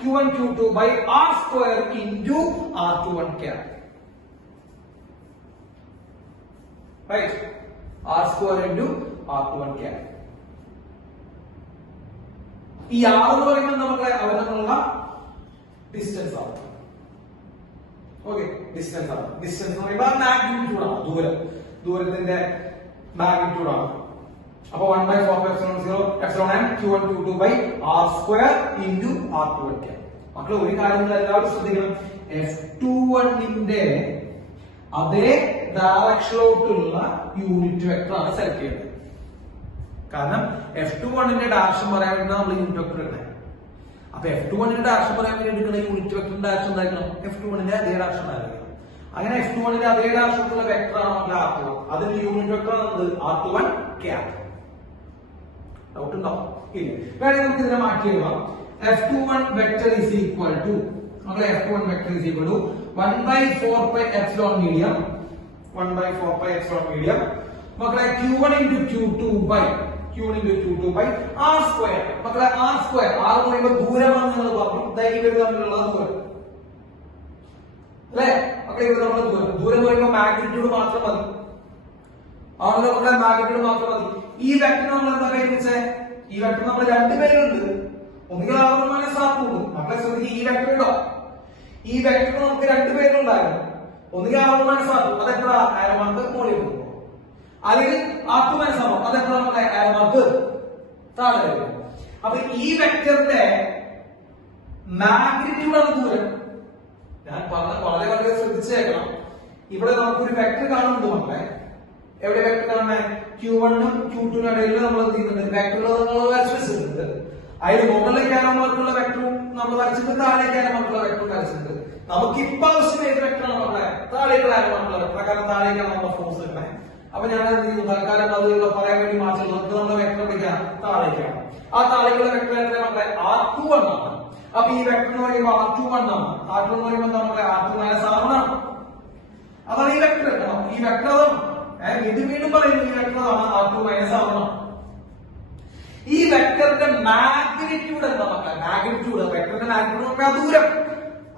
q1 q2 r² into R21 cap. Right? R² into R21 cap. ഈ R എന്ന് പറയുമ്പോൾ നമ്മളെ അവർ തമ്മിലുള്ള ഡിസ്റ്റൻസ് ആണ്. ഓക്കെ, ഡിസ്റ്റൻസ് ആണ്. ഡിസ്റ്റൻസ് എന്ന് പറയുമ്പോൾ മാഗ്നിറ്റ്യൂഡ് ആണ്, ദൂരത്തിന്റെ മാഗ്നിറ്റ്യൂഡ് ആണ്. അപ്പൊ 1/4πε q1 q2 r² into R21 cap. മക്കളെ ഒരു കാര്യം എല്ലാവരും ശ്രദ്ധിക്കണം, F21ന്റെ അതേ ഡയറക്ഷനിലോട്ടുള്ള യൂണിറ്റ് വെക്ടർ ആണ് സെലക്ട് ചെയ്യേണ്ടത്. കാരണം F21ന്റെ ഡയറക്ഷൻ പറയാൻ വേണ്ടി നമ്മൾ യൂണിറ്റ് വെക്ടർ എടുക്കണം. അപ്പൊ F21ന്റെ ഡയറക്ഷൻ പറയാൻ വേണ്ടി എടുക്കുന്ന യൂണിറ്റ് വെക്ടറിന്റെ ഡയറക്ഷൻ എന്തായിരിക്കണം? F21ന്റെ അതേ ഡയറക്ഷൻ ആയിരിക്കണം. അങ്ങനെ F21ന്റെ അതേ ഡയറക്ഷനിലുള്ള വെക്ടർ ആണ് നമ്മുടെ R21. അതിന്റെ യൂണിറ്റ് വെക്ടർ ആണ് R21 cap. ഡൗട്ട് ഉണ്ടോ? ഇല്ല. വേണമെങ്കിൽ നമുക്ക് ഇതിനെ മാറ്റി എഴുതാം. F21 vector is equal to നമ്മളെ F21 vector is equal to 1/4πε medium മക്കളെ q1 into q2 r². മക്കളെ r², r എന്ന് പറയുമ്പോൾ ദൂരമാണ് നിങ്ങൾ പറഞ്ഞു. ഇവർ തമ്മിലുള്ള ദൂരം അല്ലെ മക്കളെ? ഇവർ തമ്മിലുള്ള ദൂരം എന്ന് പറയുമ്പോൾ മാഗ്നിറ്റ്യൂഡ് മാത്രം മതി. ആണല്ലോ മക്കളെ, മാഗ്നിറ്റ്യൂഡ് മാത്രം മതി. ഈ വെക്ടർ നമ്മൾ എന്താ പേര് വെച്ചേ? ഈ വെക്ടർ നമ്മൾ രണ്ടുപേരുണ്ട്, ഒന്നുകിൽ R1 - R2 ഉണ്ട്. മക്കളെ ശ്രദ്ധിക്കുക, ഈ വെക്ടർ ഉണ്ടോ? ഈ വെക്ടർ നമുക്ക് രണ്ടുപേരുണ്ടായിരുന്നു, ഒന്നുകിൽ R1 - R2. അതെത്ര? ആരമാർക്ക് മുകളിൽ പോകും. അല്ലെങ്കിൽ R2 - R1. അതെത്ര? നമ്മുടെ ആരമാർക്ക് താഴെ വരും. അപ്പൊ ഈ വെക്ടറിന്റെ മാഗ്നിറ്റ്യൂഡ് ആണ് ദൂരം. ഞാൻ പറഞ്ഞ വളരെ വളരെ ശ്രദ്ധിച്ചേക്കണം. ഇവിടെ നമുക്കൊരു വെക്ടർ കാണുന്നുണ്ട് മക്കളെ. എവിടെ വെക്ടർ കാണുന്നത്? q1 ഉം q2 നും ഇടയിൽ നമ്മൾ എന്ത് ചെയ്യുന്നുണ്ട്? വെക്ടറുകൾ നമ്മൾ വരച്ചു വെച്ചിട്ടുണ്ട്. അതിന് മുകളിലേക്ക് ആരമാർക്കുള്ള വെക്ടറും നമ്മൾ വരച്ചിട്ടുണ്ട്, താഴേക്ക് ആരമാർക്കുള്ള വെക്ടറും വരച്ചിട്ടുണ്ട്. നമുക്ക് ഇപ്പൊ ആവശ്യം ഏത് വെക്ടറാണ് നമ്മളെ? താഴേക്കുള്ള ആരമാർക്കുള്ള വെക്ടർ. കാരണം താഴേക്കാണ് നമ്മുടെ ഫോഴ്സ് കിട്ടണേ. അപ്പൊ ഞാൻ എന്ത് ചെയ്യുന്നു? തൽക്കാലം അത് പറയാൻ വേണ്ടി മാറ്റി നമുക്ക് നമ്മുടെ വെക്ടർ എടുക്കാം, താഴേക്കാണ്. ആ താഴേക്കുള്ള വെക്ടർ എത്ര നമ്മളെ? R21 ആണ്. അപ്പൊ ഈ വെക്ടർ എന്ന് പറയുമ്പോൾ R21 ആണ്. R2 എന്ന് പറയുമ്പോൾ നമ്മളെ R2 - R1 ആണ്. അതാണ് ഈ വെക്ടർ. ഈ വെക്ടർ വീണ്ടും പറയുന്നു, ഈ വെക്ടർ ആണ് R2 - R1. ഈ വെക്ടറിന്റെ മാഗ്നിറ്റ്യൂഡ് എന്താ മക്കളെ? മാഗ്നിറ്റ്യൂഡ്, വെക്ടറിന്റെ മാഗ്നിറ്റ്യൂഡ് നോക്കുക, ദൂരം.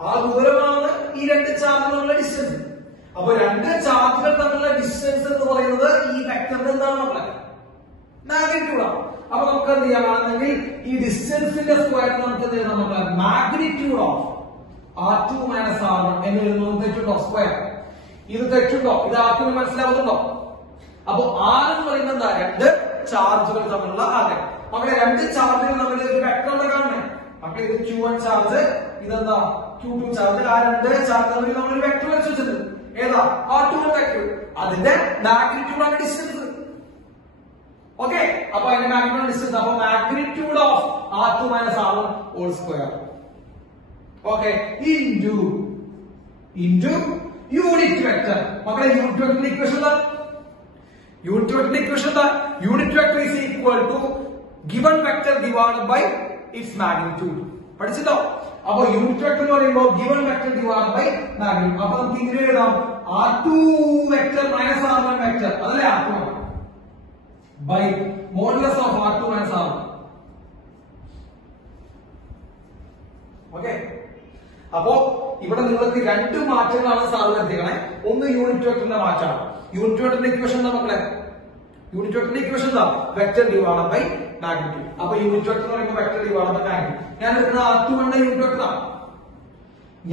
ആ ദൂരമാണ് ഈ രണ്ട് ചാർജുകളുടെ ഡിസ്റ്റൻസ്. അപ്പൊ രണ്ട് ചാർജുകൾ തമ്മിലുള്ള ഡിസ്റ്റൻസ് എന്ന് പറയുന്നത് ഈ വെക്ടറിന്റെ എന്താണ് മക്കളെ? മാഗ്നിറ്റ്യൂഡ് ആണ്. അപ്പൊ നമുക്ക് എന്ത് ചെയ്യാനാണെങ്കിൽ ഈ ഡിസ്റ്റൻസിന്റെ സ്ക്വയർ നമുക്ക് എന്ത് ചെയ്യാം? മക്കളെ മാഗ്നിറ്റ്യൂഡ് ഓഫ് R2 - R1 എന്ന് എഴുതുന്നത് തെറ്റുണ്ടോ? സ്ക്വയർ ഇത് തെറ്റുണ്ടോ? ഇത് ആർക്കും മനസ്സിലാവുന്നുണ്ടോ? അപ്പൊ R എന്ന് പറയുന്നത് എന്താ? രണ്ട് ചാർജുകൾ തമ്മിലുള്ള അകലം. മക്കളെ രണ്ട് ചാർജുകൾ തമ്മിൽ ഒരു വെക്ടർ കാണണേ മക്കളെ. ഇത് q1 ചാർജ്, ഇതെന്താ q2 ചാർജ്. ആ രണ്ട് ചാർജ് തമ്മിൽ നമ്മൾ ഒരു വെക്ടർ വരച്ചു വെച്ചിട്ടുണ്ട്. ഏതാ? R21 vector. അതിന്റെ മാഗ്നിറ്റ്യൂഡ് ആണ് ഡിസ്റ്റൻസ്. ഓക്കെ, അപ്പൊ അതിന്റെ മാഗ്നിറ്റ്യൂഡ് ഡിസ്റ്റൻസ്. അപ്പൊ magnitude of R2 - R1 whole square. Okay, into unit vector. മക്കളെ യൂണിറ്റ് വെക്ടറിന്റെ ഇക്വേഷൻ എന്താ? Unit vector is equal to given vector divided by its magnitude. പഠിച്ചല്ലോ? അപ്പൊ യൂണിറ്റ് വെക്ടർ എന്ന് പറയുമ്പോൾ given vector divided by magnitude. അപ്പൊ നമുക്ക് ഇങ്ങനെ എഴുതാം, R2 വെക്ടർ - R1 വെക്ടർ, അതല്ലേ R2 by modulus of R2 - R1. Okay, അപ്പോ ഇവിടെ നിങ്ങൾക്ക് രണ്ട് മാറ്റങ്ങളാണ് സാർ വരുത്തിക്കണേ. ഒന്ന് യൂണിറ്റ് വെക്ടറിന്റെ മാറ്റമാണ്. യൂണിറ്റ് വെക്ടറിന്റെ ഇക്വേഷൻ എന്താ മക്കളെ? യൂണിറ്റ് വെക്ടറിന്റെ ഇക്വേഷൻ എന്താ? Vector divided by magnitude. അപ്പൊ യൂണിറ്റ് വെക്ടർ എന്ന് പറയുമ്പോൾ വെക്ടർ ഡിവൈഡഡ് ബൈ മാഗ്നിറ്റ്യൂഡ്. ഞാൻ എടുക്കുന്നത് R21 unit വെക്ടറാണ്.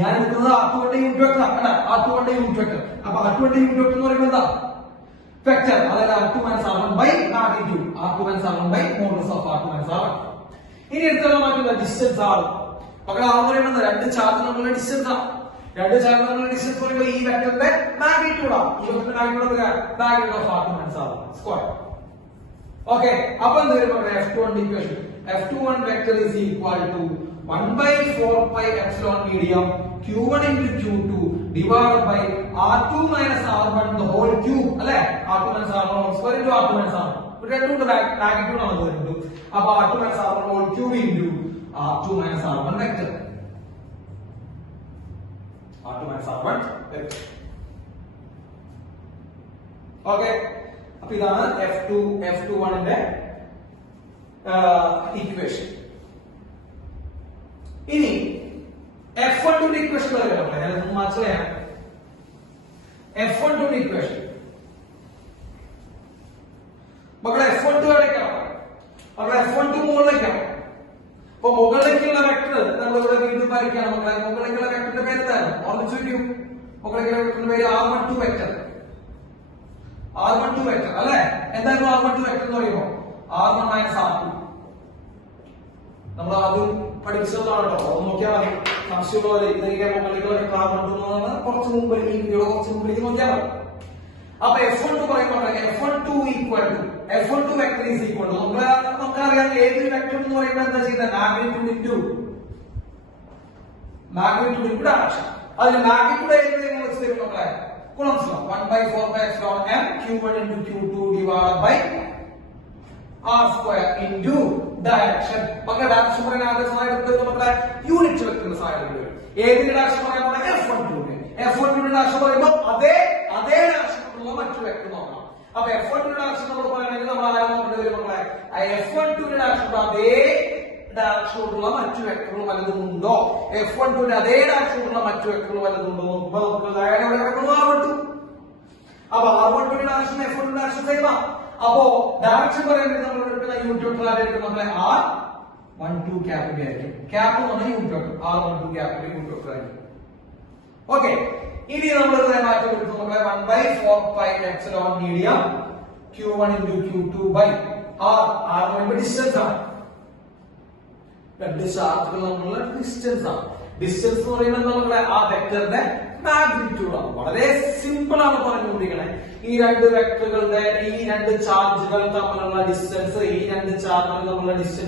R21 unit vector. അപ്പൊ R21 യൂണിറ്റ് വെക്ടർ എന്ന് പറയുമ്പോൾ എന്താ? വെക്ടർ. അതായത് R2 - R1 by magnitude. R2 - R1 by modulus of R2 - R1. ഇനി എടുത്തുള്ള മാറ്റുക ഡിസ്റ്റൻസ് R. മക്കളെ R എന്ന് പറയുന്നത് രണ്ട് ചാർജ് തമ്മിലുള്ള ഡിസ്റ്റൻസ് ആണ്. രണ്ട് ചാർജ് തമ്മിലുള്ള ഡിസ്റ്റൻസ് പറയുമ്പോൾ ഈ വെക്ടറിന്റെ മാഗ്നിറ്റ്യൂഡ് ആണ്. ഈ വെക്ടറിന്റെ magnitude of R2 - R1 square. Okay, അപ്പൊ എന്ത് വരും മക്കളെ? F21 equation. F21 vector is equal to 1/4πε medium q1 into q2 divided by R2 - R1 the whole cube. അല്ലെ? R2 - R1 square into R2 - R1. രണ്ടും മാഗ്നിറ്റ്യൂഡ് ആണ് വരുന്നത്. അപ്പൊ R2 - R1 whole cube into R2 minus R1 vector. R2 minus R1 vector. Okay. അപ്പൊ ഇതാണ് F21 ന്റെ ഇക്വേഷൻ. ഇനി F12 ന്റെ ഇക്വേഷൻ പറയാം. ഞാനൊന്ന് മാച്ച് ചെയ്യാം. F12 ന്റെ ഇക്വേഷൻ മക്കളെ F12 എവിടേക്കാണ്? മക്കളെ F12 മുകളിലേക്കാണ്. അപ്പൊ മുകളിലേക്കുള്ള വെക്ടർ നമ്മളിവിടെ വീണ്ടും വരയ്ക്കുകയാണ് മക്കളെ. മുകളിലേക്കുള്ള വെക്ടറിന്റെ പേര് എന്താണ്? ഓർമ്മിച്ചു വയ്ക്കും. മുകളിലേക്കുള്ള വെക്ടറിന്റെ പേര് R12 വെക്ടർ. R12 വെക്ടർ അല്ലെ? എന്തായിരുന്നു R12 വെക്ടർ എന്ന് പറയുമ്പോ R1 മൈനസ് R2. നമ്മൾ ആദ്യം പഠിച്ചതാണ് കേട്ടോ. അത് നോക്കിയാൽ മതി. സംശയമുള്ളവർ ഇതിന്റെ മുകളിലേക്കുള്ള വെക്ടർ R12 എന്ന് പറയുന്നത് കുറച്ച് മുമ്പ് ഈ വീഡിയോ കുറച്ച് മുമ്പിലേക്ക് നോക്കിയാൽ മതി. അപ്പൊ F12 പറയുമ്പോൾ F12 equal to F12 vector is equal to നമുക്കറിയാം ഏതൊരു വെക്ടർ എന്ന് പറയുമ്പോൾ എന്താ ചെയ്യുന്നത്? Magnitude into magnitude into direction. അതിന് മാഗ്നിറ്റ്യൂഡ് ഏത് നിങ്ങൾ വെച്ച് തരും മക്കളെ? Coulomb's law 1/4π∼m q1 into q2 divided by r square into direction. മക്കളെ ഡയറക്ഷൻ പറയാൻ ആദ്യം സൈഡ് എടുത്ത് മക്കളെ യൂണിറ്റ് വെക്ടറിന്റെ സൈഡ് വരും. ഏതിന്റെ ഡയറക്ഷൻ പറയാൻ F12 ന്റെ ഡയറക്ഷൻ പറയുമ്പോൾ അതേ ഡയറക്ഷനിലുള്ള മറ്റു വെക്ടർ നോക്കണം. അപ്പൊ F12 ന്റെ ഡയറക്ഷൻ നമ്മൾ പറയണമെങ്കിൽ നമ്മൾ ആരും നോക്കേണ്ടി വരും മക്കളെ. F12 ന്റെ ഡയറക്ഷൻ അതേ ഡയറക്ഷനിലുള്ള മറ്റു വെക്ടറുകൾ വല്ലതും ഉണ്ടോ? F12 ന്റെ അതേ ഡയറക്ഷനിലുള്ള മറ്റു വെക്ടറുകൾ വല്ലതും ഉണ്ടോ നോക്കുമ്പോൾ നമുക്ക് R12. അപ്പൊ R12 ന്റെ ഡയറക്ഷൻ F12 ന്റെ ഡയറക്ഷൻ സെയിം ആണ്. അപ്പോ ഡയറക്ഷൻ പറയുന്നത് നമ്മൾ എടുക്കുന്ന യൂണിറ്റ് വെക്ടർ ആയിരിക്കും നമ്മളെ R12 ക്യാപിറ്റൽ ആയിരിക്കും. ക്യാപ് എന്ന് പറഞ്ഞാൽ unit vector R12 capital unit vector ആയിരിക്കും. ഓക്കെ. ഇനി നമ്മൾ മാറ്റം എടുത്തു നമ്മളെ 1/4π∼ medium q1 into q2 by r എന്ന് ഡിസ്റ്റൻസ് ആണ്. രണ്ട് ചാർജുകൾ തമ്മിലുള്ള ഡിസ്റ്റൻസ് ആണ്. ഡിസ്റ്റൻസ് എന്ന് പറയുന്നത് നമ്മളെ ആ വെക്ടറിന്റെ മാഗ്നിറ്റ്യൂഡ് ആണ്. വളരെ സിമ്പിൾ ആണ് പറഞ്ഞുകൊണ്ടിരിക്കുന്നത്. ഈ രണ്ട് വെക്ടറുകളുടെ ഈ രണ്ട് ചാർജുകൾ തമ്മിലുള്ള ഡിസ്റ്റൻസ്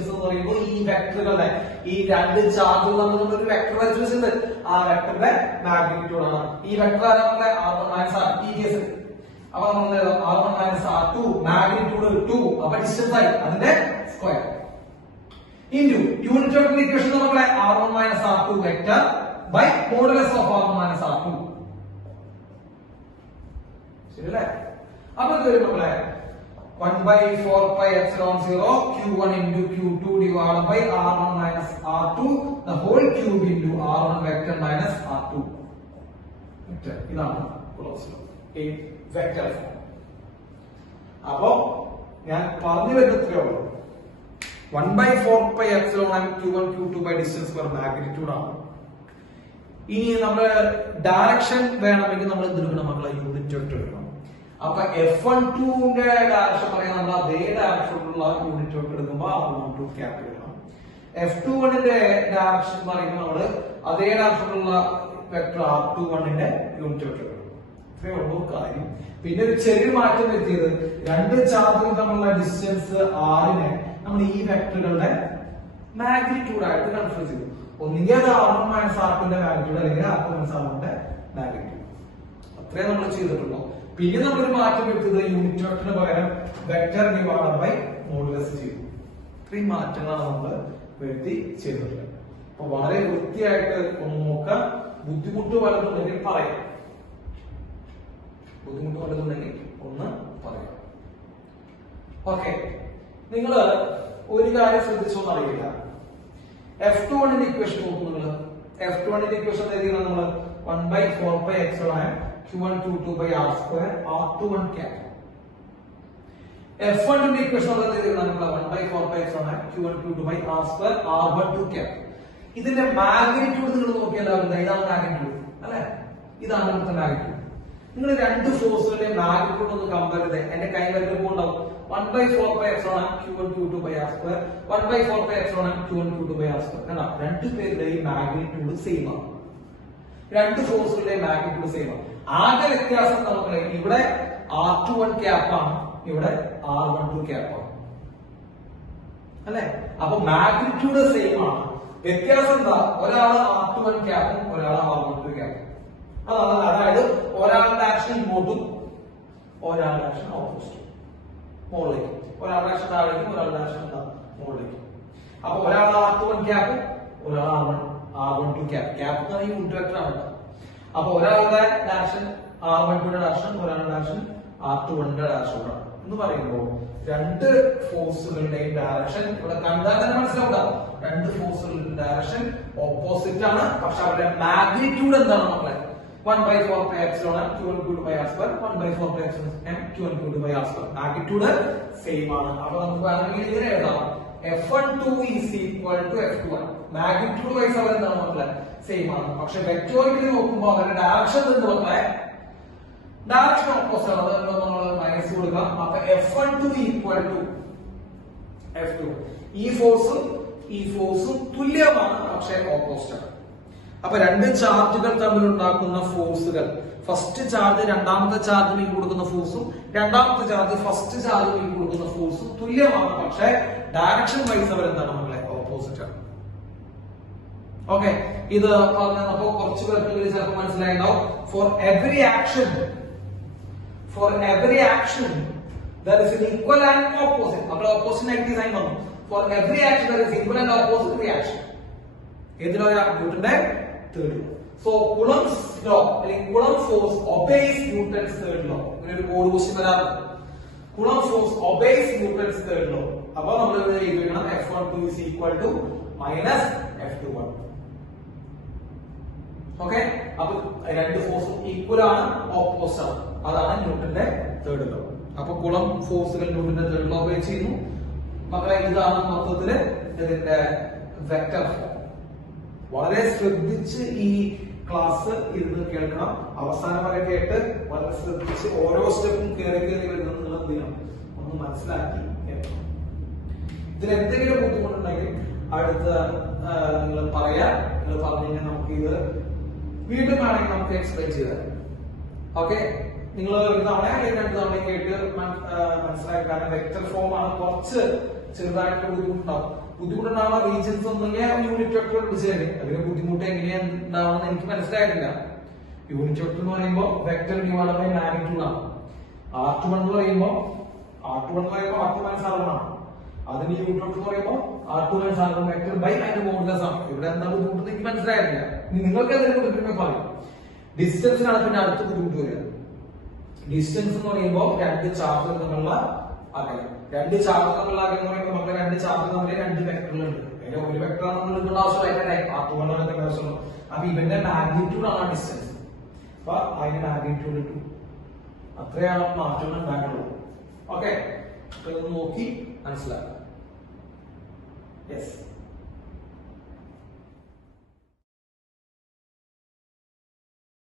എന്ന് പറയുമ്പോൾ ഈ വെക്ടറുകളുടെ ഈ രണ്ട് ചാർജുകൾ തമ്മിൽ ഒരു വെക്ടർ വരച്ചു വെച്ചിട്ടുണ്ട്. ആ വെക്ടറിന്റെ മാഗ്നിറ്റ്യൂഡ് ആണ്. ഈ വെക്ടർ R1 മൈനസ് R ഈ കേസ്. അപ്പൊ നമ്മൾ R1 മൈനസ് R2 മാഗ്നിറ്റ്യൂഡ് 2. അപ്പൊ ഡിസ്റ്റൻസ് ആയി അതിന്റെ square into unit vector equation നമ്മളെ R1 minus R2 vector by modulus of R1 minus R2. ശരിയല്ലേ? അപ്പൊ ഇത് വരും നമ്മളെ 1/4π∼0 q1 into q2 divided by R1 minus R2 the whole cube into R1 vector minus R2 vector. ഇതാണ് Coulomb's law in vector form. അപ്പൊ ഞാൻ പറഞ്ഞു വരുന്നത്രേ ഉള്ളൂ. 1/4π∼m q1 q2 by distance per magnitude ആണ്. ഇനി നമ്മള് ഡയറക്ഷൻ വേണമെങ്കിൽ നമ്മൾ എന്തെടുക്കണം മക്കളെ? യൂണിറ്റ് വെക്ടർ എടുക്കണം. അപ്പൊ F12 ന്റെ ഡയറക്ഷൻ പറയാൻ നമ്മൾ അതേ ഡയറക്ഷനിലുള്ള യൂണിറ്റ് വെക്ടർ എടുക്കുമ്പോൾ R12 ക്യാപിറ്റൽ എടുക്കണം. F21 ന്റെ ഡയറക്ഷൻ പറയുമ്പോൾ നമ്മള് അതേ ഡയറക്ഷനിലുള്ള വെക്ടർ R21 ന്റെ യൂണിറ്റ് വെക്ടർ എടുക്കണം. ഇത്രയേ ഉള്ളൂ കാര്യം. പിന്നെ ഒരു ചെറിയ മാറ്റം വരുത്തിയത് രണ്ട് ചാർജുകൾ തമ്മിലുള്ള ഡിസ്റ്റൻസ് R-നെ നമ്മൾ ഈ വെക്ടറുകളുടെ മാഗ്നിറ്റ്യൂഡ് ആയിട്ട് കൺഫ്യൂസ് ചെയ്തു. ഒന്നുകിൽ അത് R1 മൈനസ് R2 ന്റെ മാഗ്നിറ്റ്യൂഡ് അല്ലെങ്കിൽ R2 മൈനസ് R1 ന്റെ മാഗ്നിറ്റ്യൂഡ്. അത്രേ നമ്മൾ ചെയ്തിട്ടുള്ളൂ. പിന്നെ നമ്മളൊരു മാറ്റം വരുത്തിയത് യൂണിറ്റ് വെക്ടറിന് പകരം വെക്ടർ ഡിവൈഡഡ് ബൈ മോഡുലസ് ചെയ്തു. ഇത്രയും മാറ്റങ്ങളാണ് നമ്മൾ വരുത്തി ചെയ്തിട്ടുള്ളത്. അപ്പൊ വളരെ വൃത്തിയായിട്ട് ഒന്ന് നോക്കാം. ബുദ്ധിമുട്ട് വല്ലതുണ്ടെങ്കിൽ പറയാം. ഒന്ന് പറയാം. ഓക്കെ. നിങ്ങൾ ഒരു കാര്യം ശ്രദ്ധിച്ചോന്ന് അറിയില്ല. F21 ന്റെ ഇക്വേഷൻ നോക്കുന്നു നിങ്ങൾ. F21 ന്റെ ഇക്വേഷൻ എഴുതിയാണ് നമ്മൾ 1/4π∼m q1 q2 by r square r21 cap. F1 ന്റെ ഇക്വേഷൻ നമ്മൾ എഴുതിയാണ് നമ്മൾ 1/4π∼m q1 q2 by r square r12 cap. ഇതിന്റെ മാഗ്നിറ്റ്യൂഡ് നിങ്ങൾ നോക്കിയാൽ ഇതാണ് മാഗ്നിറ്റ്യൂഡ് അല്ലെ? ഇതാണ് നമ്മുടെ മാഗ്നിറ്റ്യൂഡ്. നിങ്ങൾ രണ്ട് ഫോഴ്സുകളുടെ മാഗ്നിറ്റ്യൂഡ് ഒന്ന് കമ്പയർ ചെയ്ത് എന്റെ കൈ വരുമ്പോൾ ഉണ്ടാവും 1/4π∼m q1 q2 by r square 1/4π∼m q1 q2 by r square. കണ്ടോ? രണ്ട് പേരുടെയും മാഗ്നിറ്റ്യൂഡ് സെയിം ആണ്. രണ്ട് ഫോഴ്സുകളുടെയും മാഗ്നിറ്റ്യൂഡ് സെയിം ആണ്. ആകെ വ്യത്യാസം നമുക്ക് ഇവിടെ R21 ക്യാപ്പ് ആണ്, ഇവിടെ R12 ക്യാപ്പ് ആണ് അല്ലെ? അപ്പൊ മാഗ്നിറ്റ്യൂഡ് സെയിം ആണ്. വ്യത്യാസം എന്താ? ഒരാള് R21 ക്യാപ്പും ഒരാള് R12 ക്യാപ്പും. അതായത് ഒരാളുടെ ആക്ഷൻ ഇങ്ങോട്ടും ഒരാളുടെ ആക്ഷൻ ഓപ്പോസിറ്റും മുകളിലേക്കും. ഒരാളുടെ ആക്ഷൻ താഴേക്കും ഒരാളുടെ ആക്ഷൻ എന്താ മുകളിലേക്കും. അപ്പൊ ഒരാൾ R21 ക്യാപ്പ്, ഒരാൾ R12 ക്യാപ്പ്. ക്യാപ്പ് എന്ന് പറഞ്ഞാൽ യൂണിറ്റ് വെക്ടർ ആണ്. അപ്പൊ ഒരാളുടെ ഡയറക്ഷൻ R12 ഡയറക്ഷൻ, ഒരാളുടെ ഡയറക്ഷൻ R21 ഡയറക്ഷൻ എന്ന് പറയുമ്പോൾ രണ്ട് ഫോഴ്സുകളുടെയും ഡയറക്ഷൻ ഇവിടെ കണ്ടാൽ തന്നെ മനസ്സിലാവും. രണ്ട് ഫോഴ്സുകളുടെ ഡയറക്ഷൻ ഓപ്പോസിറ്റ് ആണ്. പക്ഷെ അവരുടെ മാഗ്നിറ്റ്യൂഡ് എന്താണ് മക്കളെ? 1/4 pi epsilon q1 cubed by r square, 1/4 pi epsilon m q1 cubed by r square. Magnitude same ആണ്. അപ്പൊ നമുക്ക് വേണമെങ്കിൽ ഇങ്ങനെ എഴുതാം, F12 is equal to F21. Magnitude wise അവർ എന്താണ് മക്കളെ? സെയിം ആണ്. പക്ഷെ വെക്ടോറിക്കലി നോക്കുമ്പോൾ അവരുടെ ഡയറക്ഷൻ എന്ത് മക്കളെ? ഡയറക്ഷൻ ഓപ്പോസിറ്റ് ആണ്. അത് നമ്മൾ മൈനസ് കൊടുക്കാം. അപ്പൊ F12 ഈക്വൽ ടു F2. ഈ ഫോഴ്സും തുല്യമാണ്, പക്ഷെ ഓപ്പോസിറ്റ് ആണ്. അപ്പൊ രണ്ട് ചാർജുകൾ തമ്മിൽ ഉണ്ടാക്കുന്ന ഫോഴ്സുകൾ, ഫസ്റ്റ് ചാർജ് രണ്ടാമത്തെ ചാർജിന് കൊടുക്കുന്ന ഫോഴ്സും രണ്ടാമത്തെ ചാർജ് ഫസ്റ്റ് ചാർജിന് കൊടുക്കുന്ന ഫോഴ്സും തുല്യമാണ്, പക്ഷെ ഡയറക്ഷൻ വൈസ് അവർ എന്താണ് മക്കളെ? ഓപ്പോസിറ്റ് ആണ്. ഓക്കെ, ഇത് പറഞ്ഞപ്പോ കുറച്ച് പേർക്ക് ചിലപ്പോൾ മനസ്സിലായിട്ടുണ്ടാവും. For every action there is an equal and opposite. അപ്പോൾ ഓപ്പോസിറ്റ് നെഗറ്റീവ് സൈൻ വന്നു. For every action there is equal and opposite reaction. ഏതിലോ ന്യൂട്ടന്റെ തേർഡ് ലോ. സോ കുളംസ് ലോ അല്ലെങ്കിൽ കുളം force obeys Newton's third law. ഇങ്ങനെ ഒരു കോഡ് ക്വസ്റ്റ്യൻ വരാറുണ്ട്. കുളം force obeys Newton's third law. അപ്പോൾ നമ്മൾ ഇവിടെ എഴുതണം F12 is equal to minus F21. Okay, അപ്പൊ രണ്ട് ഫോഴ്സും ഈക്വൽ ആണ്, ഓപ്പോസിറ്റ് ആണ്. അതാണ് ന്യൂട്ടന്റെ തേർഡ് ലോ. അപ്പൊ കുളം ഫോഴ്സുകൾ ന്യൂട്ടന്റെ തേർഡ് ലോ ഉപയോഗിച്ച് ചെയ്യുന്നു മക്കളെ. ഇതാണ് മൊത്തത്തില് ഇതിന്റെ വെക്ടർ ഫോം. വളരെ ശ്രദ്ധിച്ച് ഈ ക്ലാസ് ഇരുന്ന് കേൾക്കണം. അവസാനം വരെ കേട്ട് വളരെ ശ്രദ്ധിച്ച് ഓരോ സ്റ്റെപ്പും കയറി വരുന്നത് നിങ്ങൾ എന്ത് ചെയ്യണം? ഒന്ന് മനസ്സിലാക്കി കേൾക്കണം. ഇതിൽ എന്തെങ്കിലും ബുദ്ധിമുട്ടുണ്ടെങ്കിൽ അടുത്ത നിങ്ങൾ പറയാ. നിങ്ങൾ പറഞ്ഞു കഴിഞ്ഞാൽ നമുക്ക് ഇത് വീണ്ടും വേണമെങ്കിൽ നമുക്ക് എക്സ്പ്ലെയിൻ ചെയ്താൽ. ഓക്കെ, നിങ്ങൾ ഒരു തവണ അല്ലെങ്കിൽ രണ്ട് തവണ കേട്ട് മനസ്സിലാക്കാൻ വെക്ടർ ഫോം ആണ്. കുറച്ച് ചെറുതായിട്ട് ബുദ്ധിമുട്ടുണ്ടാവുന്ന റീജൻസ് ഒന്നുമില്ല. യൂണിറ്റ് വെക്ടർ വിളിച്ചതന്നെ അതിന് ബുദ്ധിമുട്ട് എങ്ങനെയാണ് ഉണ്ടാവുന്നത് എനിക്ക് മനസ്സിലായിട്ടില്ല. യൂണിറ്റ് വെക്ടർ എന്ന് പറയുമ്പോൾ വെക്ടർ ഡിവൈഡ് ബൈ മാഗ്നിറ്റ്യൂഡ് ആണ്. R21 എന്ന് പറയുമ്പോൾ R2 മൈനസ് R1 ആണ്. അതിന് യൂണിറ്റ് വെക്ടർ എന്ന് പറയുമ്പോൾ R2 minus R1 vector by അതിന്റെ മോഡുലസ് ആണ്. ഇവിടെ എന്താ ബുദ്ധിമുട്ട് എനിക്ക് മനസ്സിലായിട്ടില്ല. നിങ്ങൾക്ക് എന്തെങ്കിലും ബുദ്ധിമുട്ട് പറയും. ഡിസ്റ്റൻസിനാണ് പിന്നെ അടുത്ത ബുദ്ധിമുട്ട് വരിക. ഡിസ്റ്റൻസ് എന്ന് പറയുമ്പോൾ രണ്ട് ചാർജുകൾ തമ്മിലുള്ള അകലം. രണ്ട് ചാർജ് തമ്മിലുള്ള അകലം എന്ന് പറയുമ്പോൾ നമുക്ക് രണ്ട് ചാർജ് തമ്മിൽ രണ്ട് വെക്ടറുകളുണ്ട്. അതിൽ ഒരു വെക്ടർ നമ്മൾ എടുക്കേണ്ട ആവശ്യമായിട്ട് R21 എടുക്കേണ്ട ആവശ്യമുള്ളൂ. അപ്പൊ ഇവന്റെ മാഗ്നിറ്റ്യൂഡ് ആണ് ഡിസ്റ്റൻസ്. അപ്പൊ അതിന്റെ മാഗ്നിറ്റ്യൂഡ് 2. അത്രയാണ് മാറ്റം ഉണ്ടാക്കുള്ളൂ. ഓക്കെ, നോക്കി മനസ്സിലാക്കാം. യെസ്.